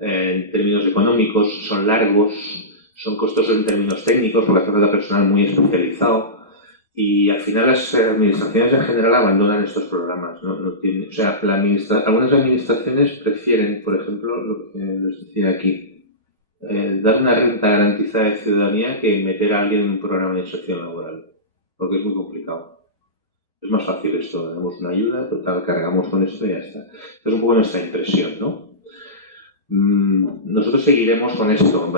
en términos económicos, son largos, son costosos en términos técnicos porque hace falta personal muy especializado, y al final las administraciones en general abandonan estos programas, ¿no? O sea, algunas administraciones prefieren, por ejemplo, lo que les decía aquí, dar una renta garantizada de ciudadanía que meter a alguien en un programa de inserción laboral, porque es muy complicado. Es más fácil esto, damos una ayuda, total, cargamos con esto y ya está. Esta es un poco nuestra impresión, ¿no? Nosotros seguiremos con esto,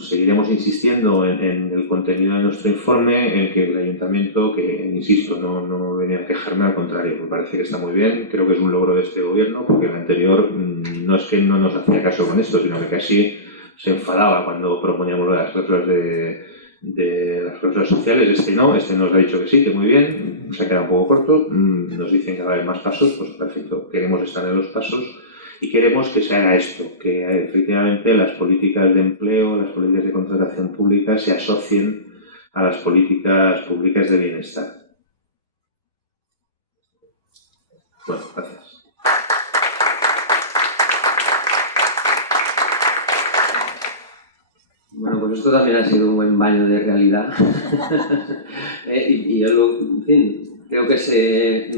seguiremos insistiendo en el contenido de nuestro informe, en que el ayuntamiento, que insisto, no venía a quejarme, al contrario, me parece que está muy bien, creo que es un logro de este gobierno, porque el anterior no es que no nos hacía caso con esto, sino que casi se enfadaba cuando proponíamos las cláusulas de las cláusulas sociales. Este nos ha dicho que sí, que muy bien, se ha quedado un poco corto, nos dicen que va a haber más pasos, pues perfecto, queremos estar en los pasos y queremos que se haga esto, que efectivamente las políticas de empleo, las políticas de contratación pública se asocien a las políticas públicas de bienestar. Bueno, gracias. Bueno, pues pues esto también ha sido un buen baño de realidad. Y yo, en fin, creo que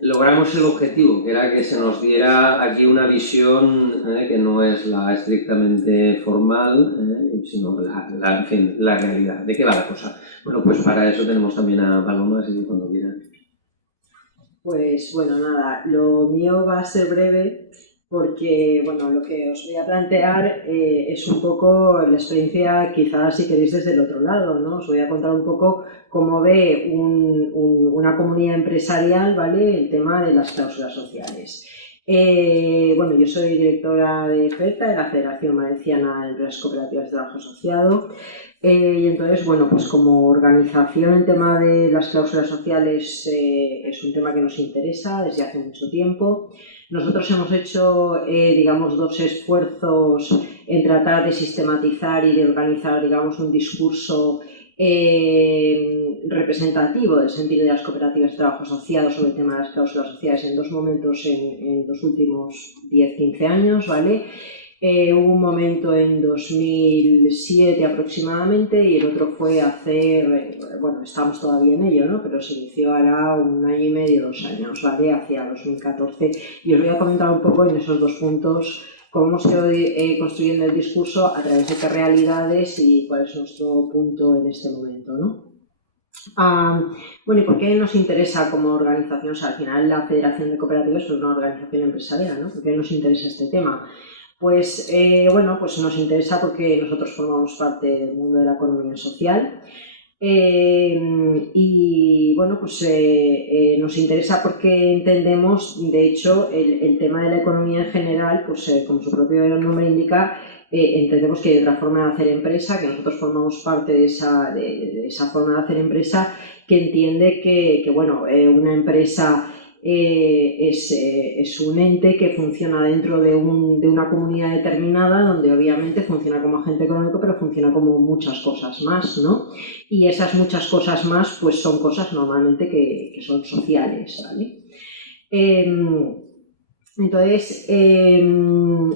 logramos el objetivo, que era que se nos diera aquí una visión que no es la estrictamente formal, sino en fin, la realidad. ¿De qué va la cosa? Bueno, pues para eso tenemos también a Paloma, así que cuando quieran. Pues bueno, nada, lo mío va a ser breve porque, bueno, lo que os voy a plantear es un poco la experiencia, quizás si queréis desde el otro lado, ¿no? Os voy a contar un poco cómo ve una comunidad empresarial, ¿vale?, el tema de las cláusulas sociales. Bueno, yo soy directora de FETA, de la Federación Valenciana de Empresas Cooperativas de Trabajo Asociado. Y entonces, bueno, pues como organización el tema de las cláusulas sociales es un tema que nos interesa desde hace mucho tiempo. Nosotros hemos hecho, digamos, dos esfuerzos en tratar de sistematizar y de organizar, digamos, un discurso representativo del sentir de las cooperativas de trabajo asociado sobre el tema de las cláusulas sociales en dos momentos en los últimos 10-15 años, ¿vale? Hubo un momento en 2007 aproximadamente y el otro fue bueno, estamos todavía en ello, ¿no?, pero se inició hará 1 año y medio, 2 años, ¿vale?, hacia 2014. Y os voy a comentar un poco en esos dos puntos cómo hemos ido construyendo el discurso, a través de qué realidades y cuál es nuestro punto en este momento, ¿no? Bueno, ¿y por qué nos interesa como organización? O sea, al final la Federación de Cooperativas es una organización empresarial, ¿no? ¿Por qué nos interesa este tema? Pues bueno, pues nos interesa porque nosotros formamos parte del mundo de la economía social y bueno, pues nos interesa porque entendemos, de hecho, el tema de la economía en general, pues como su propio nombre indica, entendemos que hay otra forma de hacer empresa, que nosotros formamos parte de esa forma de hacer empresa, que entiende que bueno, una empresa es un ente que funciona dentro de una comunidad determinada, donde obviamente funciona como agente económico, pero funciona como muchas cosas más, ¿no? Y esas muchas cosas más pues son cosas normalmente que son sociales, ¿vale? Entonces,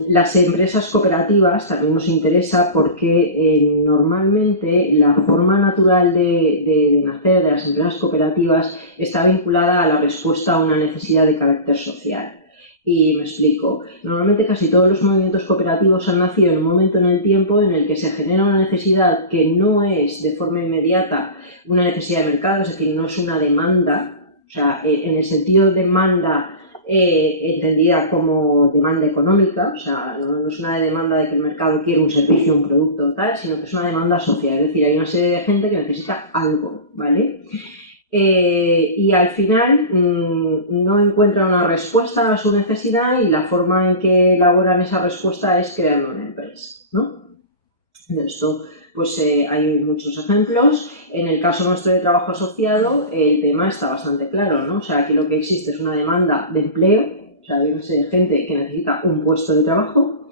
las empresas cooperativas también nos interesa porque normalmente la forma natural de nacer de las empresas cooperativas está vinculada a la respuesta a una necesidad de carácter social. Y me explico. Normalmente casi todos los movimientos cooperativos han nacido en un momento en el tiempo en el que se genera una necesidad que no es de forma inmediata una necesidad de mercado, es decir, no es una demanda, o sea, en el sentido de demanda entendida como demanda económica, o sea, no es una demanda de que el mercado quiere un servicio, un producto tal, sino que es una demanda social, es decir, hay una serie de gente que necesita algo, ¿vale? Y al final no encuentra una respuesta a su necesidad y la forma en que elaboran esa respuesta es creando una empresa, ¿no? De esto pues hay muchos ejemplos. En el caso nuestro de trabajo asociado el tema está bastante claro, ¿no? O sea, aquí lo que existe es una demanda de empleo, o sea, hay una serie de gente que necesita un puesto de trabajo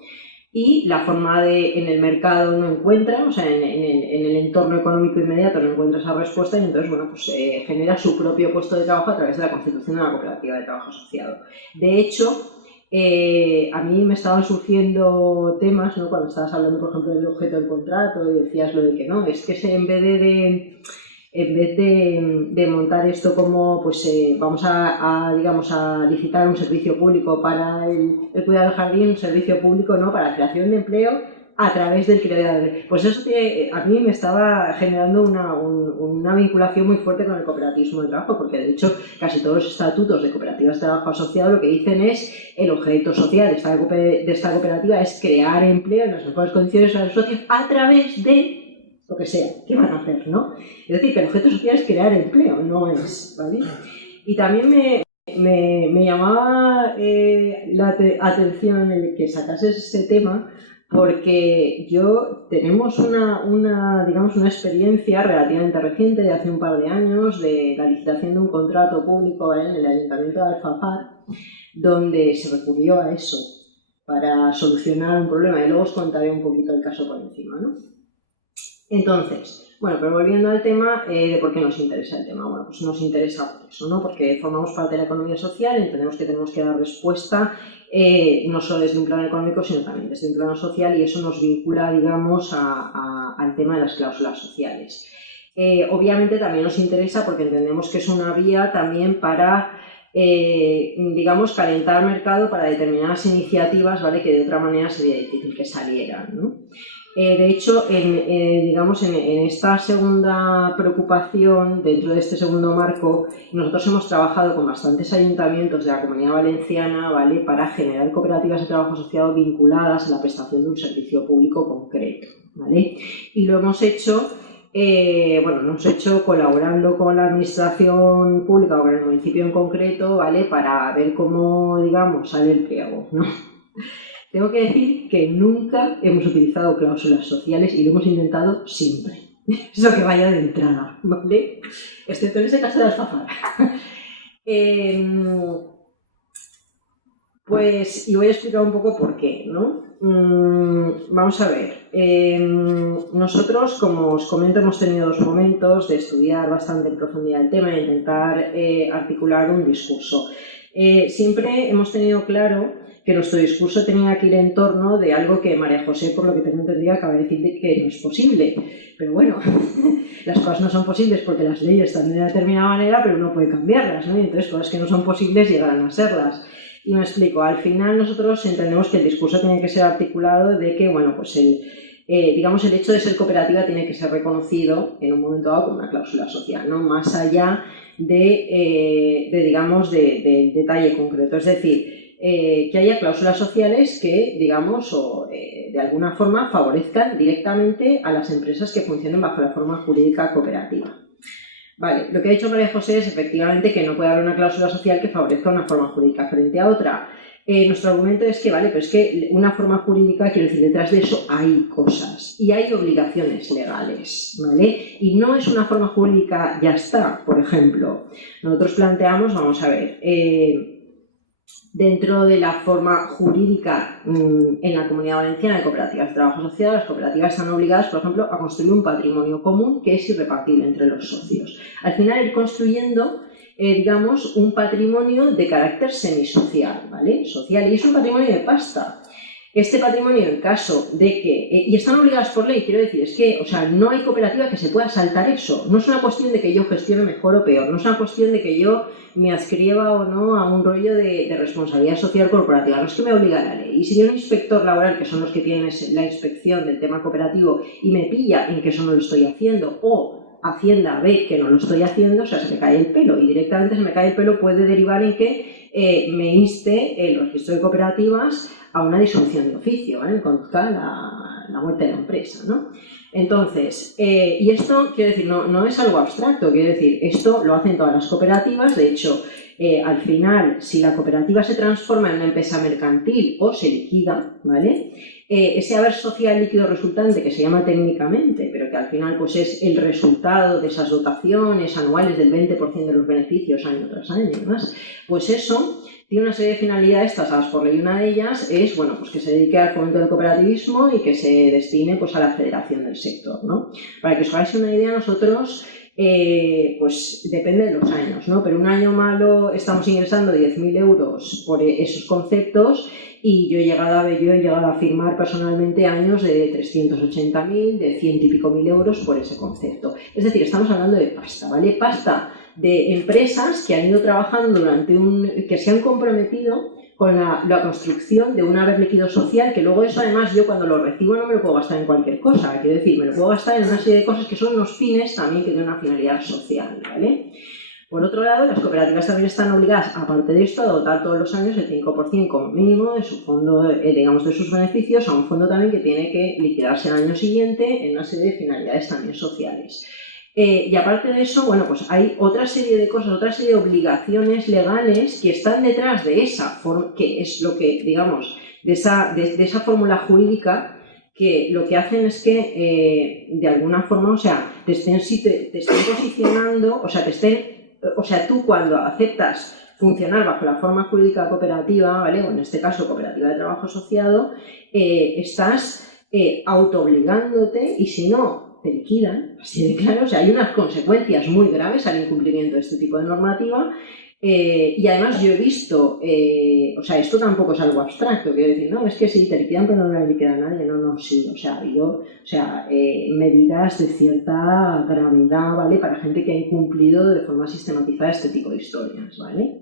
y la forma en el mercado no encuentra, o sea, en el entorno económico inmediato no encuentra esa respuesta y entonces, bueno, pues genera su propio puesto de trabajo a través de la constitución de una cooperativa de trabajo asociado. De hecho, a mí me estaban surgiendo temas, ¿no? Cuando estabas hablando, por ejemplo, del objeto del contrato y decías lo de que no, es que en vez de montar esto como, pues vamos digamos, a licitar un servicio público para el cuidado del jardín, un servicio público, ¿no?, para la creación de empleo a través del cuidado. Pues eso a mí me estaba generando una vinculación muy fuerte con el cooperativismo de trabajo, porque de hecho casi todos los estatutos de cooperativas de trabajo asociado lo que dicen es el objeto social de esta cooperativa es crear empleo en las mejores condiciones a los socios a través de lo que sea, ¿qué van a hacer, no? Es decir, que el objeto social es crear empleo, no es, ¿vale? Y también me llamaba la atención el que sacases este tema porque tenemos digamos, una experiencia relativamente reciente de hace un par de años de la licitación de un contrato público, ¿vale?, en el Ayuntamiento de Alfafar, donde se recurrió a eso para solucionar un problema y luego os contaré un poquito el caso por encima, ¿no? Entonces, bueno, pero volviendo al tema de por qué nos interesa el tema. Bueno, pues nos interesa por eso, ¿no? Porque formamos parte de la economía social, entendemos que tenemos que dar respuesta no solo desde un plano económico, sino también desde un plano social, y eso nos vincula, digamos, al tema de las cláusulas sociales. Obviamente también nos interesa porque entendemos que es una vía también para, digamos, calentar mercado para determinadas iniciativas, ¿vale? Que de otra manera sería difícil que salieran, ¿no? De hecho, digamos, en esta segunda preocupación, dentro de este segundo marco, nosotros hemos trabajado con bastantes ayuntamientos de la Comunidad Valenciana, ¿vale? Para generar cooperativas de trabajo asociado vinculadas a la prestación de un servicio público concreto, ¿vale? Y lo hemos hecho, bueno, lo hemos hecho colaborando con la administración pública o con el municipio en concreto, ¿vale? Para ver cómo, digamos, sale el pliego, ¿no? Tengo que decir que nunca hemos utilizado cláusulas sociales y lo hemos intentado siempre. Eso que vaya de entrada, ¿vale? Excepto en ese caso de Alfafar. Pues, y voy a explicar un poco por qué, ¿no? Vamos a ver. Nosotros, como os comento, hemos tenido 2 momentos de estudiar bastante en profundidad el tema e intentar articular un discurso. Siempre hemos tenido claro que nuestro discurso tenía que ir en torno de algo que María José, por lo que tengo entendido, acaba de decir que no es posible. Pero bueno, las cosas no son posibles porque las leyes están de una determinada manera, pero uno puede cambiarlas, ¿no? Y entonces cosas que no son posibles llegarán a serlas. Y me explico, al final nosotros entendemos que el discurso tiene que ser articulado de que, bueno, pues digamos, el hecho de ser cooperativa tiene que ser reconocido en un momento dado como una cláusula social, ¿no? Más allá digamos, del detalle concreto. Es decir, que haya cláusulas sociales que, digamos, de alguna forma favorezcan directamente a las empresas que funcionen bajo la forma jurídica cooperativa. Vale, lo que ha dicho María José es efectivamente que no puede haber una cláusula social que favorezca una forma jurídica frente a otra. Nuestro argumento es que, vale, pero es que una forma jurídica, quiero decir, detrás de eso hay cosas y hay obligaciones legales, ¿vale? Y no es una forma jurídica, ya está. Por ejemplo, nosotros planteamos, vamos a ver, dentro de la forma jurídica en la Comunidad Valenciana de cooperativas de trabajo asociado, las cooperativas están obligadas, por ejemplo, a construir un patrimonio común que es irrepartible entre los socios. Al final, ir construyendo, digamos, un patrimonio de carácter semisocial, ¿vale? Social, y es un patrimonio de pasta. Este patrimonio, en caso de que... y están obligadas por ley, quiero decir, es que, o sea, no hay cooperativa que se pueda saltar eso. No es una cuestión de que yo gestione mejor o peor, no es una cuestión de que yo me adscriba o no a un rollo de responsabilidad social corporativa. No es que me obliga la ley. Y si yo un inspector laboral, que son los que tienen la inspección del tema cooperativo, y me pilla en que eso no lo estoy haciendo, o Hacienda ve que no lo estoy haciendo, o sea, se me cae el pelo, y directamente se me cae el pelo puede derivar en que me inste el registro de cooperativas a una disolución de oficio, ¿vale? En conduzca la muerte de la empresa, ¿no? Entonces, y esto, quiero decir, no es algo abstracto, quiero decir, esto lo hacen todas las cooperativas. De hecho, al final, si la cooperativa se transforma en una empresa mercantil o se liquida, ¿vale? Ese haber social líquido resultante, que se llama técnicamente, pero que al final pues es el resultado de esas dotaciones anuales del 20% de los beneficios año tras año y demás, pues eso tiene una serie de finalidades tasadas por ley. Una de ellas es, bueno, pues que se dedique al fomento del cooperativismo y que se destine pues a la federación del sector, ¿no? Para que os hagáis una idea, nosotros, pues depende de los años, ¿no? Pero un año malo estamos ingresando 10.000 euros por esos conceptos, y yo he llegado a firmar personalmente años de 380.000, de 100 y pico mil euros por ese concepto. Es decir, estamos hablando de pasta, ¿vale? Pasta de empresas que han ido trabajando que se han comprometido con la construcción de un haber líquido social, que luego eso además yo cuando lo recibo no me lo puedo gastar en cualquier cosa, quiero decir, me lo puedo gastar en una serie de cosas que son unos fines también que tienen una finalidad social, ¿vale? Por otro lado, las cooperativas también están obligadas, aparte de esto, a dotar todos los años el 5% como mínimo de su fondo, digamos, de sus beneficios, a un fondo también que tiene que liquidarse al año siguiente en una serie de finalidades también sociales. Y aparte de eso, bueno, pues hay otra serie de cosas, otra serie de obligaciones legales que están detrás de esa, que es lo que, digamos, de esa fórmula jurídica, que lo que hacen es que, de alguna forma, o sea, te estén posicionando, o sea, tú cuando aceptas funcionar bajo la forma jurídica cooperativa, ¿vale? O en este caso cooperativa de trabajo asociado, estás autoobligándote, y si no, te liquidan, así de claro. O sea, hay unas consecuencias muy graves al incumplimiento de este tipo de normativa. Y además yo he visto, o sea, esto tampoco es algo abstracto, quiero decir, no, es que sí, te liquidan pero no le liquida a nadie, no, sí, o sea, ha habido medidas de cierta gravedad, ¿vale?, para gente que ha incumplido de forma sistematizada este tipo de historias, ¿vale?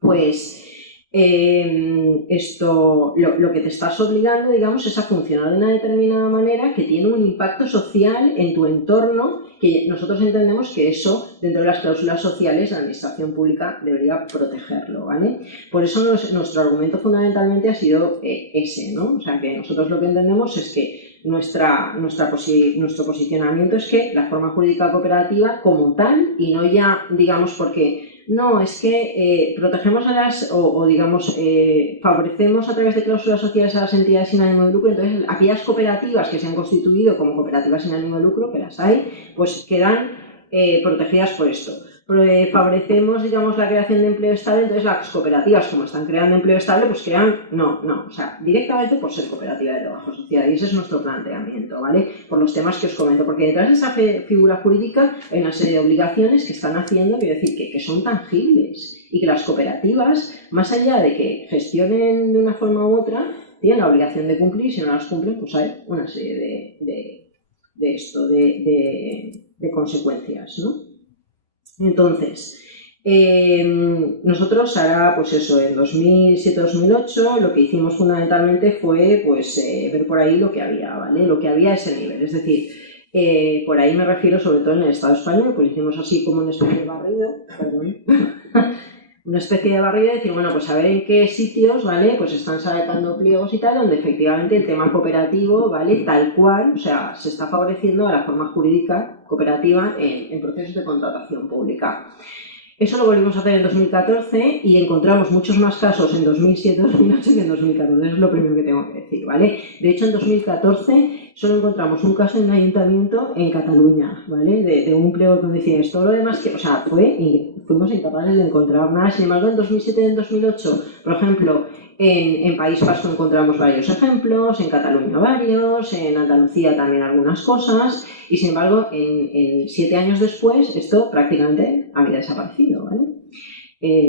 Pues esto, lo que te estás obligando, digamos, es a funcionar de una determinada manera que tiene un impacto social en tu entorno, que nosotros entendemos que eso, dentro de las cláusulas sociales, la administración pública debería protegerlo, ¿vale? Por eso nuestro argumento fundamentalmente ha sido ese, ¿no? O sea, que nosotros lo que entendemos es que nuestro posicionamiento es que la forma jurídica cooperativa como tal, y no ya, digamos, porque no, es que protegemos a digamos, favorecemos a través de cláusulas sociales a las entidades sin ánimo de lucro, entonces aquellas cooperativas que se han constituido como cooperativas sin ánimo de lucro, que las hay, pues quedan protegidas por esto. Favorecemos, digamos, la creación de empleo estable, entonces las cooperativas, como están creando empleo estable, pues crean, no, o sea, directamente por ser cooperativa de trabajo social, y ese es nuestro planteamiento, ¿vale? Por los temas que os comento, porque detrás de esa figura jurídica hay una serie de obligaciones que están haciendo, quiero decir, que son tangibles, y que las cooperativas, más allá de que gestionen de una forma u otra, tienen la obligación de cumplir, y si no las cumplen, pues hay una serie de consecuencias, ¿no? Entonces, nosotros ahora, pues eso, en 2007-2008 lo que hicimos fundamentalmente fue pues ver por ahí lo que había, ¿vale? Lo que había a ese nivel, es decir, por ahí me refiero sobre todo en el Estado español, pues hicimos así como una especie de barrido, una especie de barrido de decir, bueno, pues a ver en qué sitios, ¿vale?, pues están sacando pliegos y tal, donde efectivamente el tema cooperativo, ¿vale?, tal cual, o sea, se está favoreciendo a la forma jurídica cooperativa en procesos de contratación pública. Eso lo volvimos a hacer en 2014 y encontramos muchos más casos en 2007-2008 que en 2014, eso es lo primero que tengo que decir, ¿vale? De hecho, en 2014 solo encontramos un caso en un ayuntamiento en Cataluña, ¿vale?, de un pliego de condiciones. Todo lo demás, que, o sea, fuimos incapaces de encontrar nada. Sin embargo, en 2007 y en 2008, por ejemplo, en País Vasco encontramos varios ejemplos, en Cataluña varios, en Andalucía también algunas cosas, y sin embargo, en 7 años después, esto prácticamente había desaparecido, ¿vale?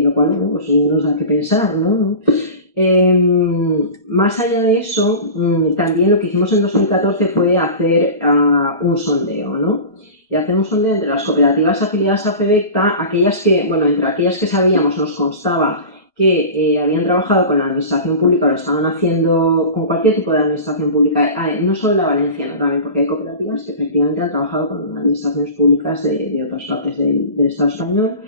Lo cual, bueno, pues nos da que pensar, ¿no? Más allá de eso, también lo que hicimos en 2014 fue hacer un sondeo, ¿no? Y hacer un sondeo entre las cooperativas afiliadas a FEVECTA, entre aquellas que sabíamos, nos constaba que habían trabajado con la administración pública o lo estaban haciendo con cualquier tipo de administración pública, no solo la valenciana también, porque hay cooperativas que efectivamente han trabajado con administraciones públicas de otras partes del Estado español,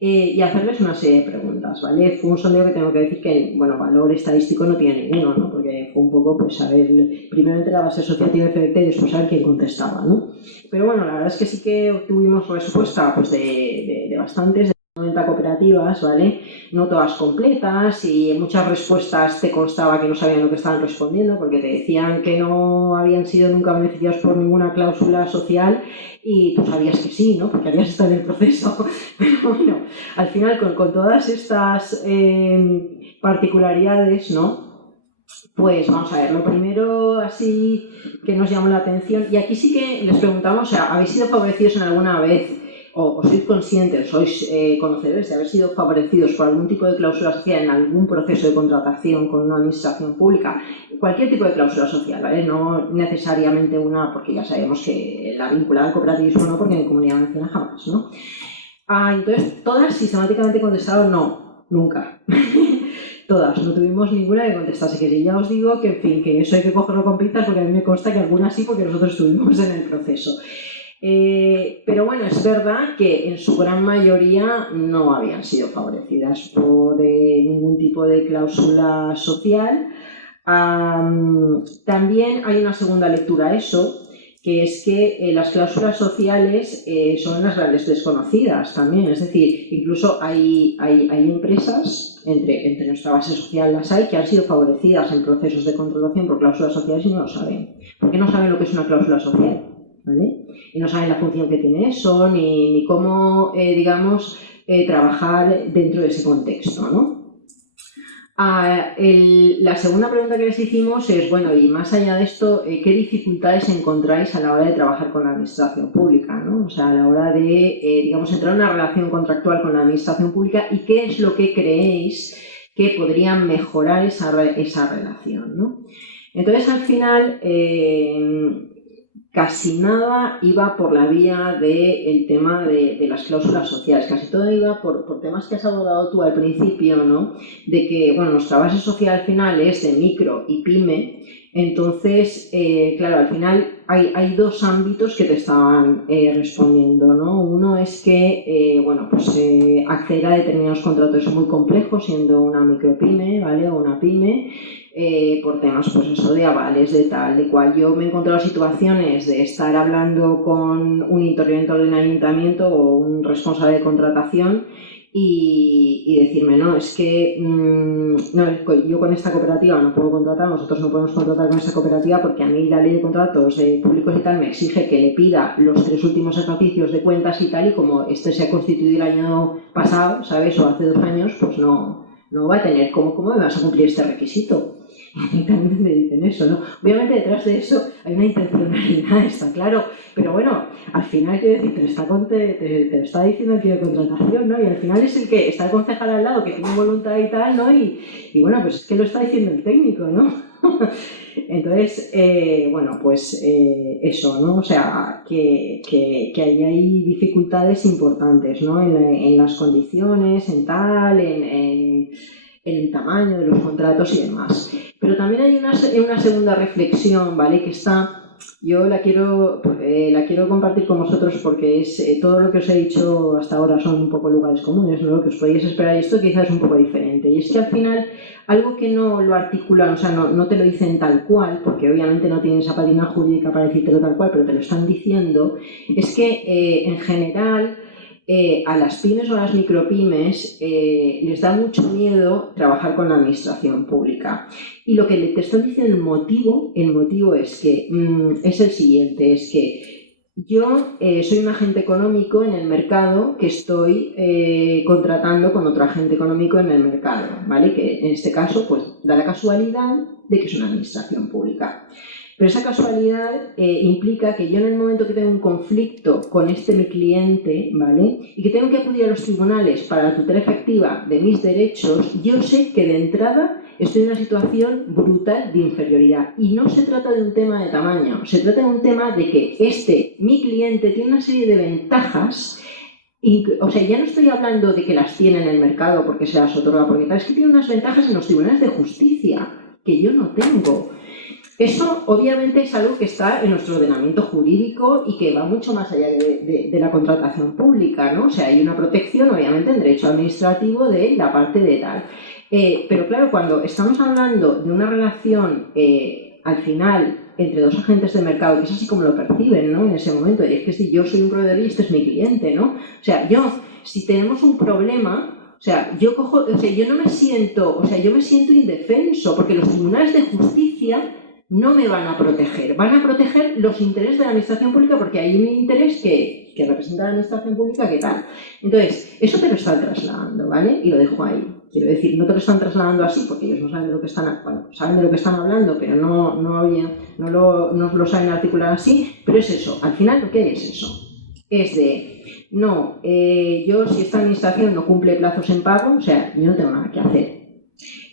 y hacerles una serie de preguntas, ¿vale? Fue un sondeo que tengo que decir que, bueno, valor estadístico no tiene ninguno, ¿no? Porque fue un poco, pues, saber, primero entre la base asociativa de FEVECTA y después saber quién contestaba, ¿no? Pero bueno, la verdad es que sí que obtuvimos respuesta, pues, de bastantes, 90 cooperativas, ¿vale? No todas completas, y en muchas respuestas te constaba que no sabían lo que estaban respondiendo porque te decían que no habían sido nunca beneficiados por ninguna cláusula social y tú sabías que sí, ¿no? Porque habías estado en el proceso. Pero bueno, al final con todas estas particularidades, ¿no? Pues vamos a ver, lo primero así que nos llamó la atención, y aquí sí que les preguntamos, o sea, ¿habéis sido favorecidos en alguna vez o sois conscientes, sois conocedores de haber sido favorecidos por algún tipo de cláusula social en algún proceso de contratación con una administración pública? Cualquier tipo de cláusula social, ¿vale? No necesariamente una, porque ya sabemos que la vinculada al cooperativismo no, porque en Comunidad Valenciana jamás, ¿no? Entonces, todas sistemáticamente contestaron no, nunca. Todas, no tuvimos ninguna que contestase que sí. Ya os digo que, en fin, que eso hay que cogerlo con pinzas porque a mí me consta que algunas sí, porque nosotros estuvimos en el proceso. Pero bueno, es verdad que en su gran mayoría no habían sido favorecidas por ningún tipo de cláusula social. También hay una segunda lectura a eso, que es que las cláusulas sociales son las grandes desconocidas también. Es decir, incluso hay empresas, entre nuestra base social las hay, que han sido favorecidas en procesos de contratación por cláusulas sociales y no lo saben. ¿Por qué no saben lo que es una cláusula social? ¿Vale? Y no saben la función que tiene eso, ni cómo, digamos, trabajar dentro de ese contexto, ¿no? La segunda pregunta que les hicimos es, bueno, y más allá de esto, ¿qué dificultades encontráis a la hora de trabajar con la administración pública, ¿no? O sea, a la hora de, digamos, entrar en una relación contractual con la administración pública y qué es lo que creéis que podrían mejorar esa relación, ¿no? Entonces, al final, casi nada iba por la vía del tema de las cláusulas sociales, casi todo iba por temas que has abordado tú al principio, ¿no? De que, bueno, nuestra base social al final es de micro y pyme, entonces, claro, al final hay dos ámbitos que te estaban respondiendo, ¿no? Uno es que, bueno, pues acceder a determinados contratos es muy complejo siendo una micropyme, ¿vale? O una pyme, por temas, pues eso, de avales, de tal, de cual. Yo me he encontrado situaciones de estar hablando con un interveniente del ayuntamiento o un responsable de contratación y decirme, no, es que yo con esta cooperativa no puedo contratar, nosotros no podemos contratar con esta cooperativa porque a mí la ley de contratos públicos y tal me exige que le pida los 3 últimos ejercicios de cuentas y tal, y como este se ha constituido el año pasado, ¿sabes? O hace 2 años, pues no va a tener, ¿cómo me vas a cumplir este requisito? Y también me dicen eso, ¿no? Obviamente detrás de eso hay una intencionalidad, está claro, pero bueno, al final quiero decir, te lo está diciendo el tío de contratación, ¿no? Y al final es el que está el concejal al lado que tiene voluntad y tal, ¿no? Y bueno, pues es que lo está diciendo el técnico, ¿no? Entonces, bueno, pues eso, ¿no? O sea, que ahí hay dificultades importantes, ¿no? En las condiciones, en tal, en el tamaño de los contratos y demás. Pero también hay una segunda reflexión, ¿vale? Que yo la quiero compartir con vosotros porque es todo lo que os he dicho hasta ahora son un poco lugares comunes, ¿no? Lo que os podéis esperar, y esto quizás es un poco diferente. Y es que al final, algo que no lo articulan, o sea, no te lo dicen tal cual, porque obviamente no tienen esa patina jurídica para decírtelo tal cual, pero te lo están diciendo, es que en general a las pymes o a las micropymes les da mucho miedo trabajar con la administración pública. Y lo que te estoy diciendo, el motivo es que es el siguiente, es que yo soy un agente económico en el mercado que estoy contratando con otro agente económico en el mercado, ¿vale? Que en este caso, pues, da la casualidad de que es una administración pública. Pero esa casualidad implica que yo en el momento que tengo un conflicto con mi cliente, ¿vale? Y que tengo que acudir a los tribunales para la tutela efectiva de mis derechos, yo sé que de entrada estoy en una situación brutal de inferioridad. Y no se trata de un tema de tamaño, se trata de un tema de que mi cliente, tiene una serie de ventajas. O sea, ya no estoy hablando de que las tiene en el mercado porque se las otorga, porque tal, es que tiene unas ventajas en los tribunales de justicia que yo no tengo. Eso obviamente es algo que está en nuestro ordenamiento jurídico y que va mucho más allá de la contratación pública, ¿no? O sea, hay una protección obviamente en derecho administrativo de la parte de tal. Pero claro, cuando estamos hablando de una relación al final entre dos agentes de mercado, que es así como lo perciben, ¿no? En ese momento, y es que si yo soy un proveedor y este es mi cliente, ¿no? O sea, si tenemos un problema, o sea, yo no me siento, yo me siento indefenso, porque los tribunales de justicia no me van a proteger, van a proteger los intereses de la administración pública, porque hay un interés que representa la administración pública, ¿qué tal? Entonces, eso te lo están trasladando, ¿vale? Y lo dejo ahí. Quiero decir, no te lo están trasladando así porque ellos no saben de lo que están, saben de lo que están hablando, pero no lo saben articular así, pero es eso, al final lo que hay es eso. Es de, yo si esta administración no cumple plazos en pago, o sea, yo no tengo nada que hacer.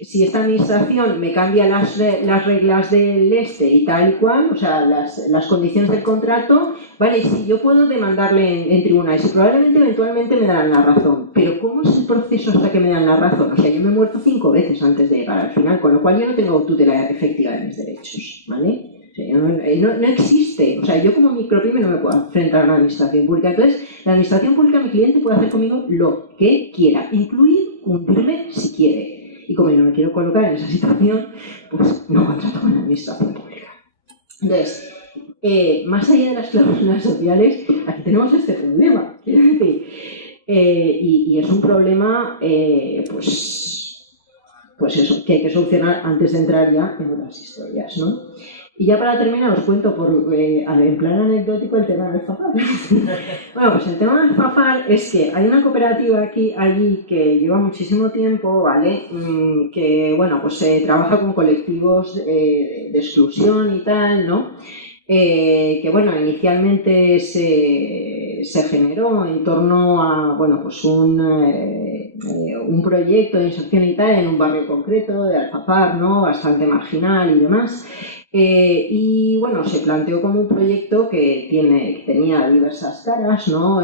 Si esta administración me cambia las reglas del y tal y cual, o sea, las condiciones del contrato, vale, sí, yo puedo demandarle en tribunales y probablemente eventualmente me darán la razón. Pero ¿cómo es el proceso hasta que me dan la razón? O sea, yo me he muerto 5 veces antes de llegar al final, con lo cual yo no tengo tutela efectiva de mis derechos, ¿vale? O sea, no existe. O sea, yo como micropyme no me puedo enfrentar a una administración pública. Entonces, la administración pública, mi cliente puede hacer conmigo lo que quiera, incluir cumplirme si quiere. Y como yo no me quiero colocar en esa situación, pues no contrato con la administración pública. Entonces, más allá de las cláusulas sociales, aquí tenemos este problema, quiero decir. Y es un problema, pues eso, que hay que solucionar antes de entrar ya en otras historias, ¿no? Y ya para terminar os cuento en plan anecdótico el tema del Alfafar. Bueno, pues el tema del Alfafar es que hay una cooperativa allí que lleva muchísimo tiempo, ¿vale? Que, bueno, pues trabaja con colectivos de exclusión y tal, ¿no? Que, bueno, inicialmente se generó en torno a, bueno, pues un proyecto de inserción y tal en un barrio concreto de Alfafar, ¿no? Bastante marginal y demás. Y bueno, se planteó como un proyecto que tenía diversas caras, ¿no?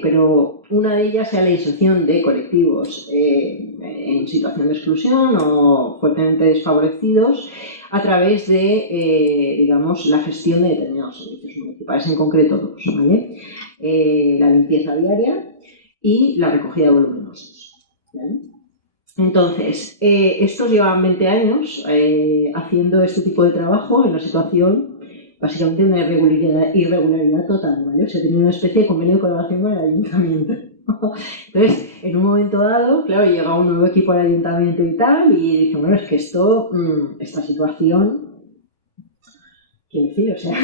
Pero una de ellas era la inserción de colectivos en situación de exclusión o fuertemente desfavorecidos a través de, digamos, la gestión de determinados servicios municipales, en concreto dos, ¿vale? La limpieza diaria y la recogida de voluminosos, ¿vale? Entonces, estos llevan 20 años haciendo este tipo de trabajo en una situación, básicamente una irregularidad total, ¿vale? O sea, tenía una especie de convenio de colaboración con el ayuntamiento. Entonces, en un momento dado, claro, llega un nuevo equipo al ayuntamiento y tal, y dice, bueno, es que esta situación... Quiero decir, o sea,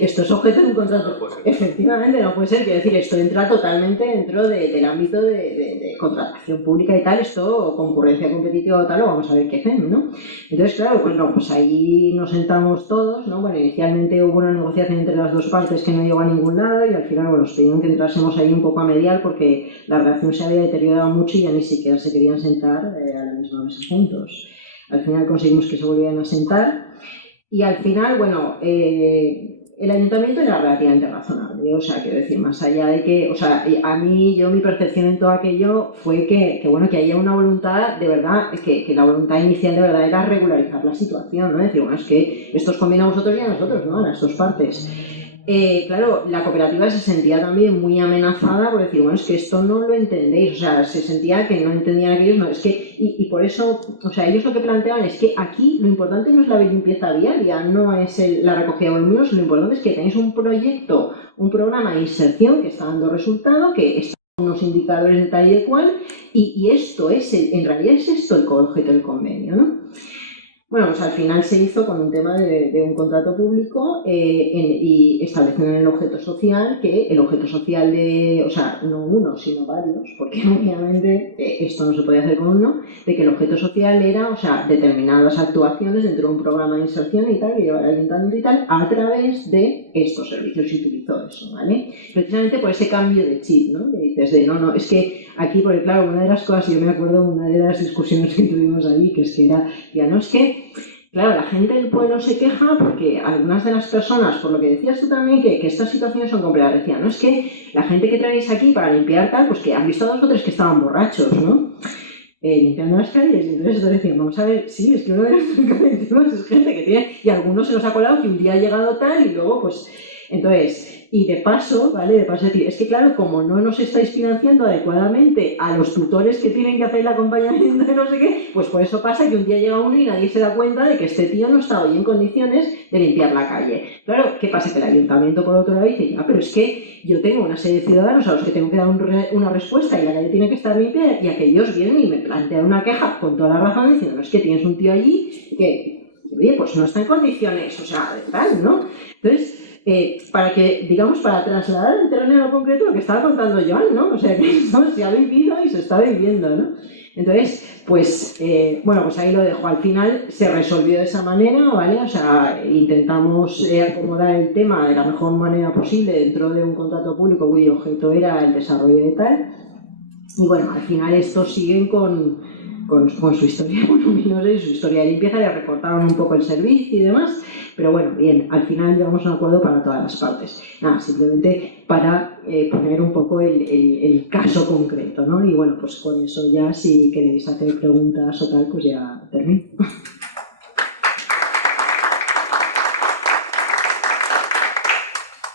esto es objeto de un contrato. Efectivamente, no puede ser. Quiero decir, esto entra totalmente dentro del ámbito de contratación pública y tal, esto, concurrencia competitiva o tal, o vamos a ver qué hacen, ¿no? Entonces, claro, pues ahí nos sentamos todos, ¿no? Bueno, inicialmente hubo una negociación entre las dos partes que no llegó a ningún lado y al final, bueno, nos pidieron que entrásemos ahí un poco a mediar porque la relación se había deteriorado mucho y ya ni siquiera se querían sentar a la misma mesa juntos. Al final conseguimos que se volvieran a sentar. Y al final, bueno, el ayuntamiento era relativamente razonable, o sea, quiero decir, más allá de que, o sea, mi percepción en todo aquello fue que haya una voluntad, de verdad, que la voluntad inicial de verdad era regularizar la situación, ¿no? Es decir, bueno, es que esto os conviene a vosotros y a nosotros, ¿no? A las dos partes. Claro, la cooperativa se sentía también muy amenazada por decir, bueno, es que esto no lo entendéis, o sea, se sentía que no entendían aquellos, no, es que, y por eso, o sea, ellos lo que planteaban es que aquí lo importante no es la limpieza diaria, no es la recogida de voluminosos, lo importante es que tenéis un proyecto, un programa de inserción que está dando resultado, que está con unos indicadores de tal y de cual, y esto es, en realidad es esto el objeto del convenio, ¿no? Bueno, pues al final se hizo con un tema de un contrato público y establecieron el objeto social, que el objeto social o sea, no uno, sino varios, porque obviamente esto no se podía hacer con uno, de que el objeto social era, o sea, determinadas actuaciones dentro de un programa de inserción y tal, que lleva el ayuntamiento y tal, a través de estos servicios, y utilizó eso, ¿vale? Precisamente por ese cambio de chip, ¿no? Que dices no, es que aquí, porque claro, una de las cosas, yo me acuerdo una de las discusiones que tuvimos allí, que es que no, es que claro, la gente del pueblo se queja porque algunas de las personas, por lo que decías tú también, que estas situaciones son complicadas, decían, no, es que la gente que traéis aquí para limpiar tal, pues que han visto a 2 o 3 que estaban borrachos, ¿no? Limpiando las calles, y entonces decían, vamos a ver, sí, es que uno de los colectivos es gente que tiene, y a algunos se nos ha colado que un día ha llegado tal y luego pues, entonces... Y de paso, ¿vale? De paso decir, es que claro, como no nos estáis financiando adecuadamente a los tutores que tienen que hacer el acompañamiento de no sé qué, pues por eso pasa que un día llega uno y nadie se da cuenta de que este tío no está hoy en condiciones de limpiar la calle. Claro, ¿qué pasa? Que el ayuntamiento por otro lado dice, pero es que yo tengo una serie de ciudadanos a los que tengo que dar una respuesta y la calle tiene que estar limpia y aquellos vienen y me plantean una queja con toda la razón diciendo, no, es que tienes un tío allí que, oye, pues no está en condiciones, o sea, de tal, ¿no? Entonces, para trasladar el terreno a lo concreto lo que estaba contando Joan, ¿no? O sea, que esto se ha vivido y se está viviendo, ¿no? Entonces, pues ahí lo dejo. Al final se resolvió de esa manera, ¿vale? O sea, intentamos acomodar el tema de la mejor manera posible dentro de un contrato público cuyo objeto era el desarrollo de tal. Y bueno, al final estos siguen con su historia voluminosa y su historia de limpieza, le recortaron un poco el servicio y demás, pero bueno, bien, al final llegamos a un acuerdo para todas las partes. Nada, simplemente para poner un poco el caso concreto, ¿no? Y bueno, pues con eso ya, si queréis hacer preguntas o tal, pues ya termino.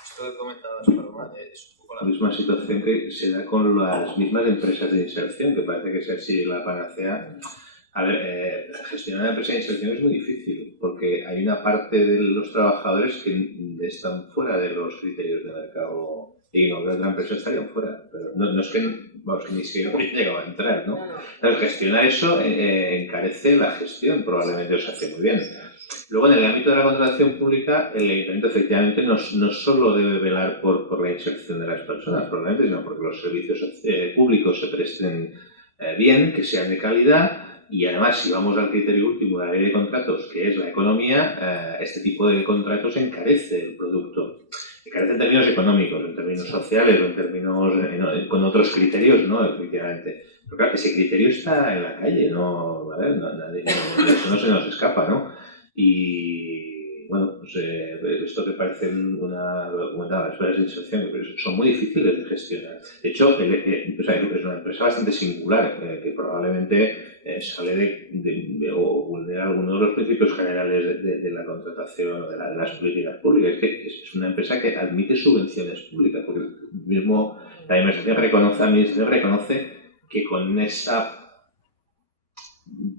Esto que comentabas, Paloma, es un poco la misma situación que se da con las mismas empresas de inserción, que parece que es así la panacea. A ver, gestionar una empresa de inserción es muy difícil, porque hay una parte de los trabajadores que están fuera de los criterios de mercado y no, que otra empresa estarían fuera. Pero no es que, vamos, ni siquiera habría llegado a entrar, ¿no? Entonces, gestionar eso encarece la gestión, probablemente os hace muy bien. Luego, en el ámbito de la contratación pública, el ayuntamiento efectivamente no solo debe velar por la inserción de las personas, probablemente, sino porque los servicios públicos se presten bien, que sean de calidad. Y además, si vamos al criterio último de la ley de contratos, que es la economía, este tipo de contratos encarece el producto. Encarece en términos económicos, en términos sociales o en términos con otros criterios, ¿no? Efectivamente. Pero claro, ese criterio está en la calle, ¿no? ¿Vale? Eso no se nos escapa, ¿no? Y bueno, pues esto que parece las esferas de inserción, pero son muy difíciles de gestionar. De hecho, es una empresa bastante singular, que probablemente sale o vulnera algunos de los principios generales de la contratación o de las políticas públicas. Es que es una empresa que admite subvenciones públicas, porque mismo la administración reconoce que con esa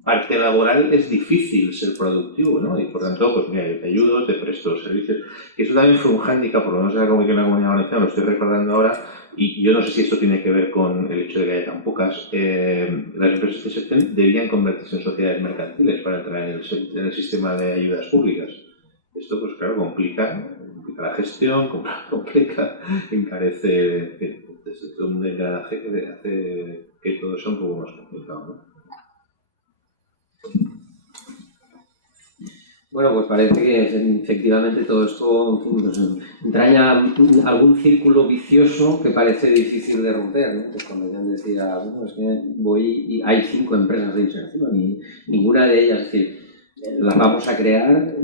parte laboral es difícil ser productivo, ¿no? Y por tanto, pues mira, yo te ayudo, te presto servicios. Y eso también fue un hándicap, por lo menos en la Comunidad Valenciana, lo estoy recordando ahora, y yo no sé si esto tiene que ver con el hecho de que haya tan pocas. Las empresas de inserción debían convertirse en sociedades mercantiles para entrar en el sistema de ayudas públicas. Esto, pues claro, complica la gestión, encarece, desde un engranaje que hace que todo sea un poco más complicado, ¿no? Bueno, pues parece que efectivamente todo esto, en fin, pues, entraña algún círculo vicioso que parece difícil de romper, ¿no? Pues cuando ya decía, bueno, es que voy y hay 5 empresas de inserción y ninguna de ellas, es decir, las vamos a crear,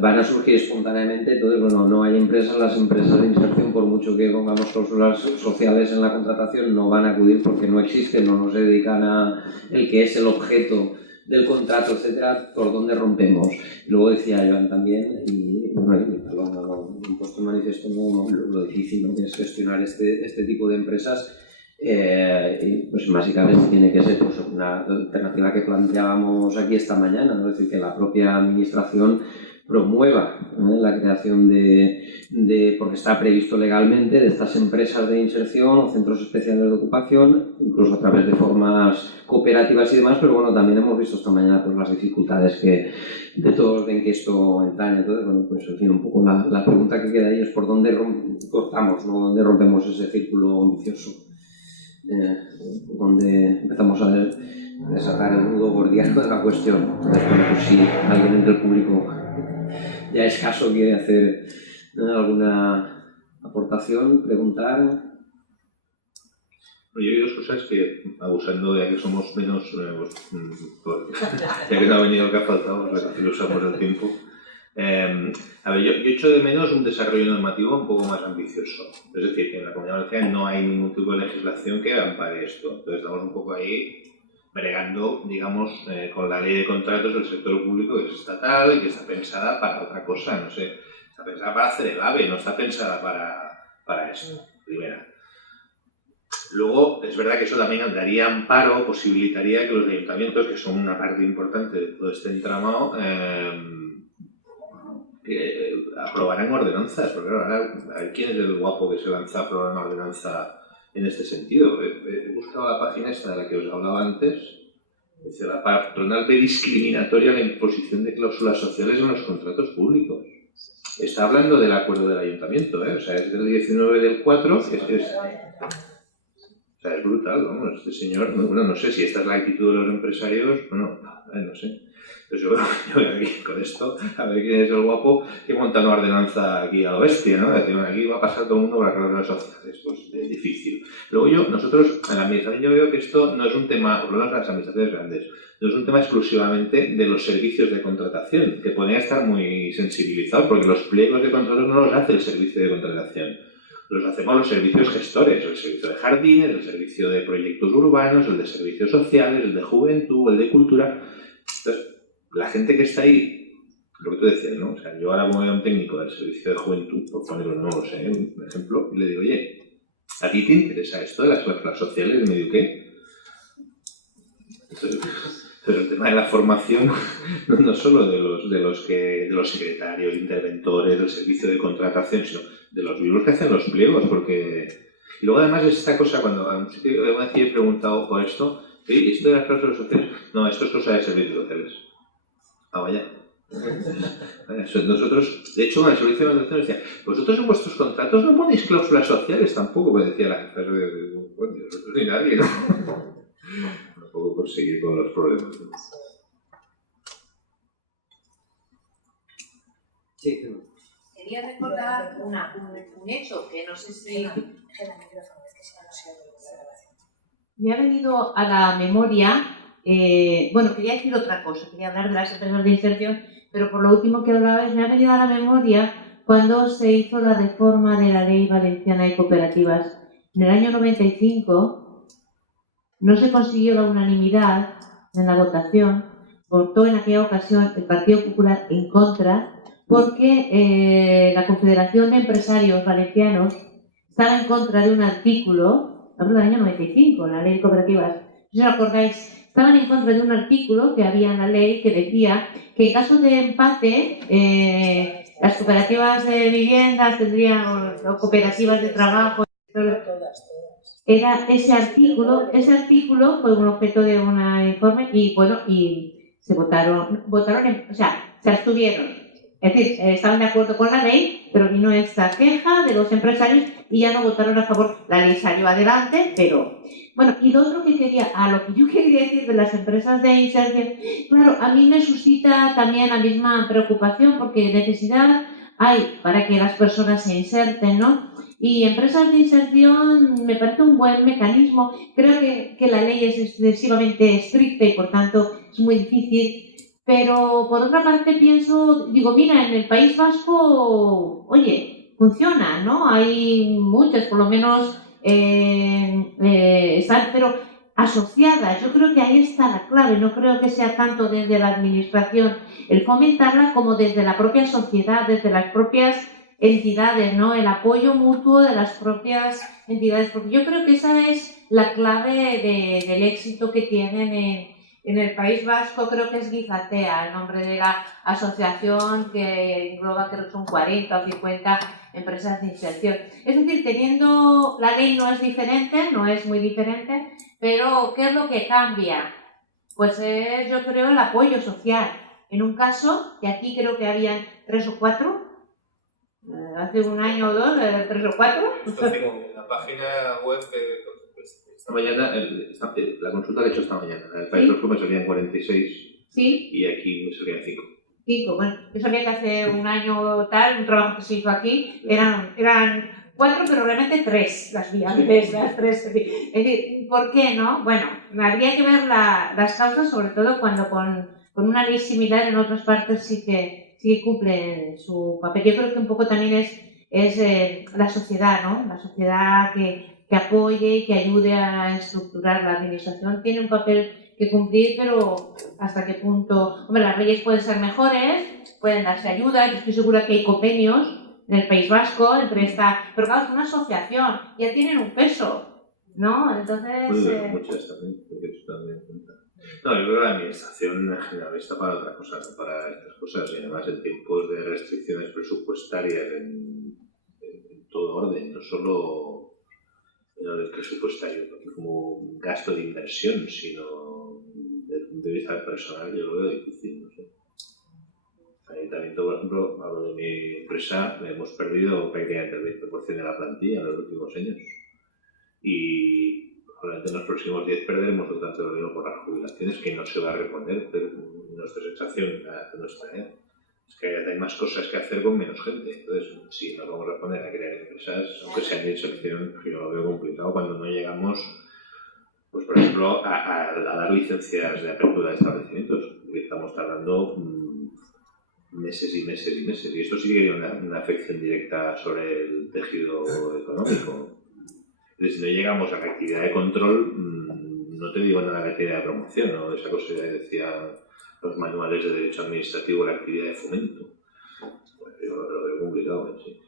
van a surgir espontáneamente, entonces, bueno, no hay empresas, las empresas de inserción, por mucho que pongamos cláusulas sociales en la contratación, no van a acudir porque no existen, no se dedican a el que es el objeto del contrato, etcétera, por donde rompemos. Luego decía Joan también, y bueno, lo he puesto en manifiesto lo difícil, ¿no?, que es gestionar este tipo de empresas. Y pues básicamente tiene que ser pues, una alternativa que planteábamos aquí esta mañana, ¿no? Es decir, que la propia administración promueva la creación porque está previsto legalmente, de estas empresas de inserción o centros especiales de ocupación, incluso a través de formas cooperativas y demás, pero bueno, también hemos visto esta mañana pues, las dificultades de todos en que esto entraña. Entonces, bueno, pues en fin, un poco la pregunta que queda ahí es por dónde cortamos, ¿no? ¿Dónde rompemos ese círculo vicioso? Donde empezamos a desatar el nudo gordiano de la cuestión. Entonces, bueno, pues si alguien entre el público ya escaso quiere hacer alguna aportación, preguntar. Yo hay dos cosas que, abusando ya que somos menos, ya que no ha venido el que ha faltado, lo usamos el tiempo. A ver, yo echo de menos un desarrollo normativo un poco más ambicioso. Es decir, que en la Comunidad Valenciana no hay ningún tipo de legislación que ampare esto. Entonces estamos un poco ahí bregando, digamos, con la ley de contratos del sector público, que es estatal y que está pensada para otra cosa, no sé. Está pensada para hacer el AVE, no está pensada para esto, primera. Luego, es verdad que eso también daría amparo, posibilitaría que los ayuntamientos, que son una parte importante de todo este entramado, aprobarán ordenanzas, porque ahora, a ver quién es el guapo que se lanza a aprobar una ordenanza en este sentido. He buscado la página esta de la que os hablaba antes. Dice: la patronal ve discriminatoria la imposición de cláusulas sociales en los contratos públicos. Está hablando del acuerdo del ayuntamiento, ¿eh? O sea, es del 19 del 4, o sea, es brutal, ¿no? Este señor, bueno, no sé si esta es la actitud de los empresarios, bueno, no sé. Pues yo voy aquí con esto, a ver quién es el guapo que monta una ordenanza aquí a lo bestia, ¿no? Es decir, aquí va a pasar todo el mundo por las cláusulas sociales, pues es difícil. Luego nosotros, en la administración, yo veo que esto no es un tema, por lo menos en las administraciones grandes, no es un tema exclusivamente de los servicios de contratación, que podrían estar muy sensibilizados, porque los pliegos de contratos no los hace el servicio de contratación. Los hacemos los servicios gestores, el servicio de jardines, el servicio de proyectos urbanos, el de servicios sociales, el de juventud, el de cultura. Entonces, la gente que está ahí, lo que tú decías, ¿no? O sea, yo ahora voy a un técnico del servicio de juventud, por ponerlo, no lo sé, un ejemplo, y le digo: oye, ¿a ti te interesa esto de las cláusulas sociales? Y me digo: ¿qué? Entonces, pero el tema de la formación, no solo de los secretarios, interventores, del servicio de contratación, sino de los mismos que hacen los pliegos, porque... Y luego además es esta cosa, cuando a un sitio alguna vez he preguntado por esto, ¿sí? ¿Esto de las cláusulas sociales? No, esto es cosa de servicios sociales. Ah, vaya. Nosotros, de hecho, con el servicio de manutención decía, vosotros en vuestros contratos no ponéis cláusulas sociales tampoco, me decía la jefa de nosotros ni nadie, ¿no? Tampoco por seguir con los problemas, ¿no? Sí. Quería recordar un hecho que no sé si me ha venido a la memoria. Bueno, quería decir otra cosa, quería hablar de las empresas de inserción, pero por lo último que hablabais me ha venido a la memoria cuando se hizo la reforma de la Ley Valenciana de Cooperativas. En el año 95 no se consiguió la unanimidad en la votación, votó en aquella ocasión el Partido Popular en contra, porque la Confederación de Empresarios Valencianos estaba en contra de un artículo, hablo del año 95, la Ley de Cooperativas, si os acordáis, estaban en contra de un artículo que había en la ley que decía que en caso de empate las cooperativas de viviendas tendrían, o cooperativas de trabajo, era ese artículo fue un objeto de un informe y bueno, y se votaron o sea, se abstuvieron. Es decir, estaban de acuerdo con la ley, pero vino esta queja de los empresarios y ya no votaron a favor. La ley salió adelante, pero... Bueno, y lo otro que lo que yo quería decir de las empresas de inserción, claro, a mí me suscita también la misma preocupación porque necesidad hay para que las personas se inserten, ¿no? Y empresas de inserción me parece un buen mecanismo. Creo que la ley es excesivamente estricta y por tanto es muy difícil. Pero por otra parte pienso, digo, mira, en el País Vasco, oye, funciona, ¿no? Hay muchas, por lo menos están, pero asociadas. Yo creo que ahí está la clave. No creo que sea tanto desde la administración el fomentarla como desde la propia sociedad, desde las propias entidades, ¿no? El apoyo mutuo de las propias entidades. Porque yo creo que esa es la clave del éxito que tienen en el País Vasco. Creo que es Gizatea, el nombre de la asociación que engloba, creo que son 40 o 50 empresas de inserción. Es decir, teniendo la ley no es diferente, no es muy diferente, pero ¿qué es lo que cambia? Pues es, yo creo, el apoyo social. En un caso, que aquí creo que habían 3 o 4, hace un año o dos, 3 o 4. Esto tengo una página web esta mañana, la consulta la he hecho esta mañana. En el País Vasco me salían 46 ¿Sí? Y aquí me salían 5. 5, bueno, yo sabía que hace un año tal, un trabajo que se hizo aquí, eran 4, pero realmente 3 las viables, las 3. Es decir, ¿por qué no? Bueno, habría que ver las causas, sobre todo cuando con una ley similar en otras partes sí que cumplen su papel. Yo creo que un poco también es la sociedad, ¿no? La sociedad que apoye y que ayude a estructurar la administración tiene un papel que cumplir, pero hasta qué punto. Hombre, las leyes pueden ser mejores, pueden darse ayuda. Yo estoy segura que hay convenios en el País Vasco entre esta, pero claro, es una asociación, ya tienen un peso, ¿no? Entonces. Muchas también, porque eso también cuenta. No, yo creo que la administración en general está para otra cosa, no para estas cosas, y además en tiempos de restricciones presupuestarias en todo orden, no solo del presupuestario como un gasto de inversión, sino desde el punto de vista personal, yo lo veo difícil, no sé. Ayuntamiento, por ejemplo, hablo de mi empresa, hemos perdido prácticamente el 20% de la plantilla en los últimos años. Y probablemente en los próximos 10 perderemos otro tanto de dinero por las jubilaciones, que no se va a reponer, pero nuestra sensación, nuestra, es que hay más cosas que hacer con menos gente. Entonces, si nos vamos a poner a crear empresas, aunque sean de inserción, yo lo veo complicado cuando no llegamos, pues por ejemplo, a dar licencias de apertura de establecimientos, porque estamos tardando meses y meses y meses. Y esto sí que tiene una afección directa sobre el tejido económico. Entonces, si no llegamos a la actividad de control, no te digo nada de la actividad de promoción, ¿no? Esa cosa que decía los manuales de derecho administrativo, la actividad de fomento. Pues yo lo veo complicado, sí.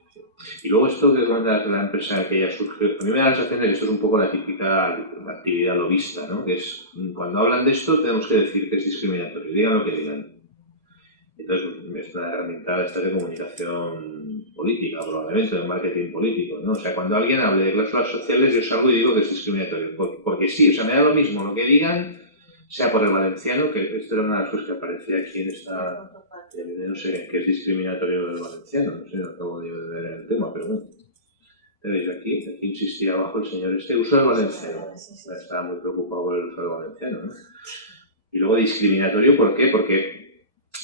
Y luego esto que comentas de la empresa que ya surgió, a mí me da la sensación de que esto es un poco la típica actividad lobista, ¿no? Que es, cuando hablan de esto tenemos que decir que es discriminatorio, digan lo que digan. Entonces es una herramienta de comunicación política, probablemente, de marketing político, ¿no? O sea, cuando alguien hable de cláusulas sociales, yo salgo y digo que es discriminatorio, porque sí, o sea, me da lo mismo lo que digan, sea por el valenciano, que esto era una de las cosas que aparecía aquí en esta Yo no sé qué es discriminatorio del valenciano, no sé, no acabo de ver el tema, pero bueno. Tenéis aquí insistía abajo el señor uso del valenciano. Estaba muy preocupado por el uso del valenciano, ¿no? Y luego discriminatorio, ¿por qué? Porque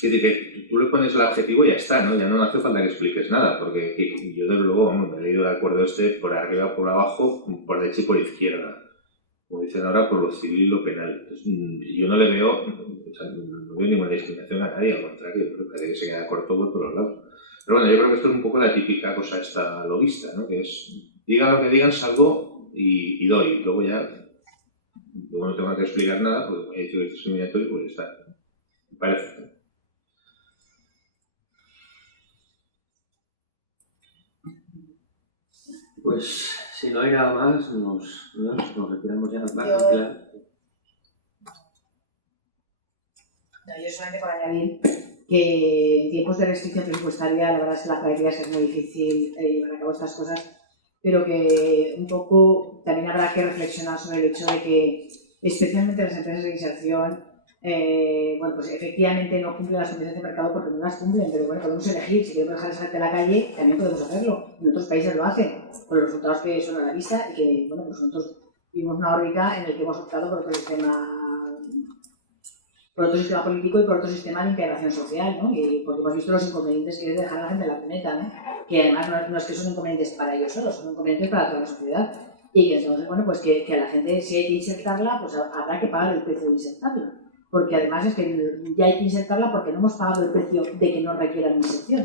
que tú le pones el adjetivo y ya está, ¿no? Ya no hace falta que expliques nada, porque yo desde luego me he leído el acuerdo por arriba, por abajo, por derecha y por izquierda. Como dicen ahora, por lo civil y lo penal. Entonces, yo no le veo, no veo ninguna discriminación a nadie, al contrario, creo que se queda corto por todos lados. Pero bueno, yo creo que esto es un poco la típica cosa esta lobista, ¿no? Que es, diga lo que digan, salgo y doy. Luego ya, luego no tengo que explicar nada, porque como he dicho que es discriminatorio, pues está. Me parece. Pues si no hay nada más, nos retiramos ya. Yo solamente para añadir que en tiempos de restricción presupuestaria, la verdad es que la práctica es muy difícil llevar a cabo estas cosas, pero que un poco también habrá que reflexionar sobre el hecho de que, especialmente las empresas de inserción, bueno, pues efectivamente no cumplen las condiciones de mercado porque no las cumplen, pero bueno, podemos elegir, si queremos dejar esa gente a la calle, también podemos hacerlo. En otros países lo hacen, con los resultados que son a la vista y que, bueno, pues nosotros vivimos una órbita en la que hemos optado por otro sistema político y por otro sistema de integración social, ¿no? Y porque hemos visto los inconvenientes que es dejar a la gente en la cuneta, ¿no? Que además no es que son inconvenientes para ellos solos, son inconvenientes para toda la sociedad. Y que entonces, bueno, pues que a la gente, si hay que insertarla, pues habrá que pagar el precio de insertarla. Porque además es que ya hay que insertarla porque no hemos pagado el precio de que no requieran inserción.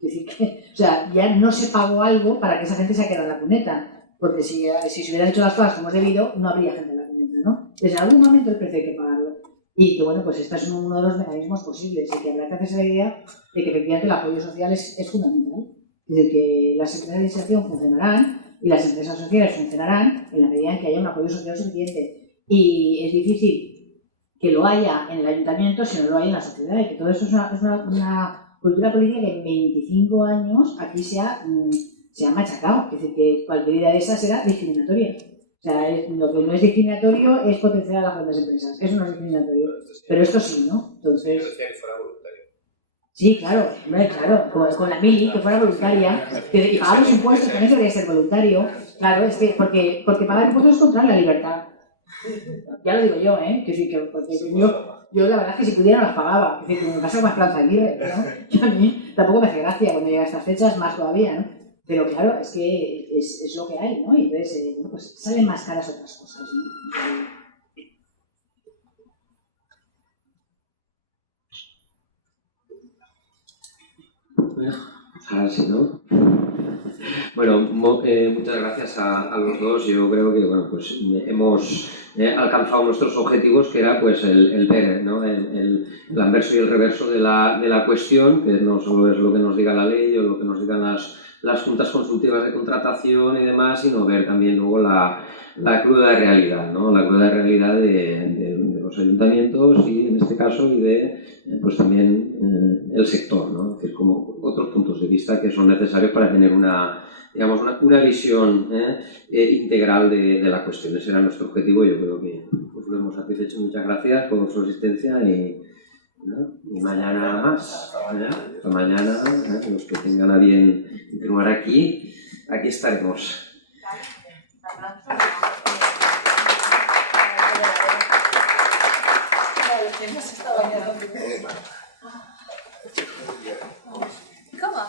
Es decir, que, o sea, ya no se pagó algo para que esa gente se quedara en la cuneta. Porque si se hubieran hecho las cosas como es debido, no habría gente en la cuneta, ¿no? Desde algún momento el precio hay que pagarlo. Y que, bueno, pues este es uno de los mecanismos posibles y que habrá que hacerse la idea de que efectivamente el apoyo social es fundamental. Es decir, que las empresas de inserción funcionarán y las empresas sociales funcionarán en la medida en que haya un apoyo social suficiente. Y es difícil que lo haya en el ayuntamiento si no lo hay en la sociedad, y que todo eso es una cultura política que en 25 años aquí se ha machacado. Es decir, que cualquier idea de esas será discriminatoria. O sea, lo que no es discriminatorio es potenciar a las grandes empresas. Eso no es discriminatorio. Pero esto sí, ¿no? Entonces... Yo decía que fuera voluntario. Sí, claro. Con la mili, que fuera voluntaria. Y pagamos impuestos, también debería ser voluntario. Claro, es que porque pagar impuestos es contra la libertad. Ya lo digo yo, ¿eh? Porque yo la verdad es que si pudiera las pagaba. Es decir, como me pasa con Esperanza Aguirre, ¿no? Que a mí tampoco me hace gracia cuando llega a estas fechas, más todavía, ¿no? Pero claro, es que es lo que hay, ¿no? Y entonces, bueno, pues salen más caras otras cosas, ¿no? Bueno, ahora sí, ¿no? Bueno, muchas gracias a los dos. Yo creo que, bueno, pues hemos alcanzado nuestros objetivos, que era pues el ver, ¿no? el anverso y el reverso de la cuestión, que no solo es lo que nos diga la ley o lo que nos digan las juntas consultivas de contratación y demás, sino ver también luego la cruda realidad, ¿no? La cruda realidad de los ayuntamientos y, en este caso, y de pues también el sector, ¿no? Es decir, como otros puntos de vista que son necesarios para tener una visión integral de la cuestión. Ese era nuestro objetivo y yo creo que pues, lo hemos satisfecho. Muchas gracias por su asistencia y mañana más. Hasta mañana, los que tengan a bien continuar aquí estaremos. ¿Cómo?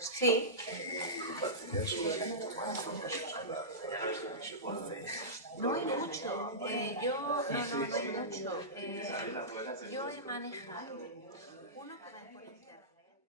Sí. No hay mucho. No hay mucho. Yo he manejado uno que va por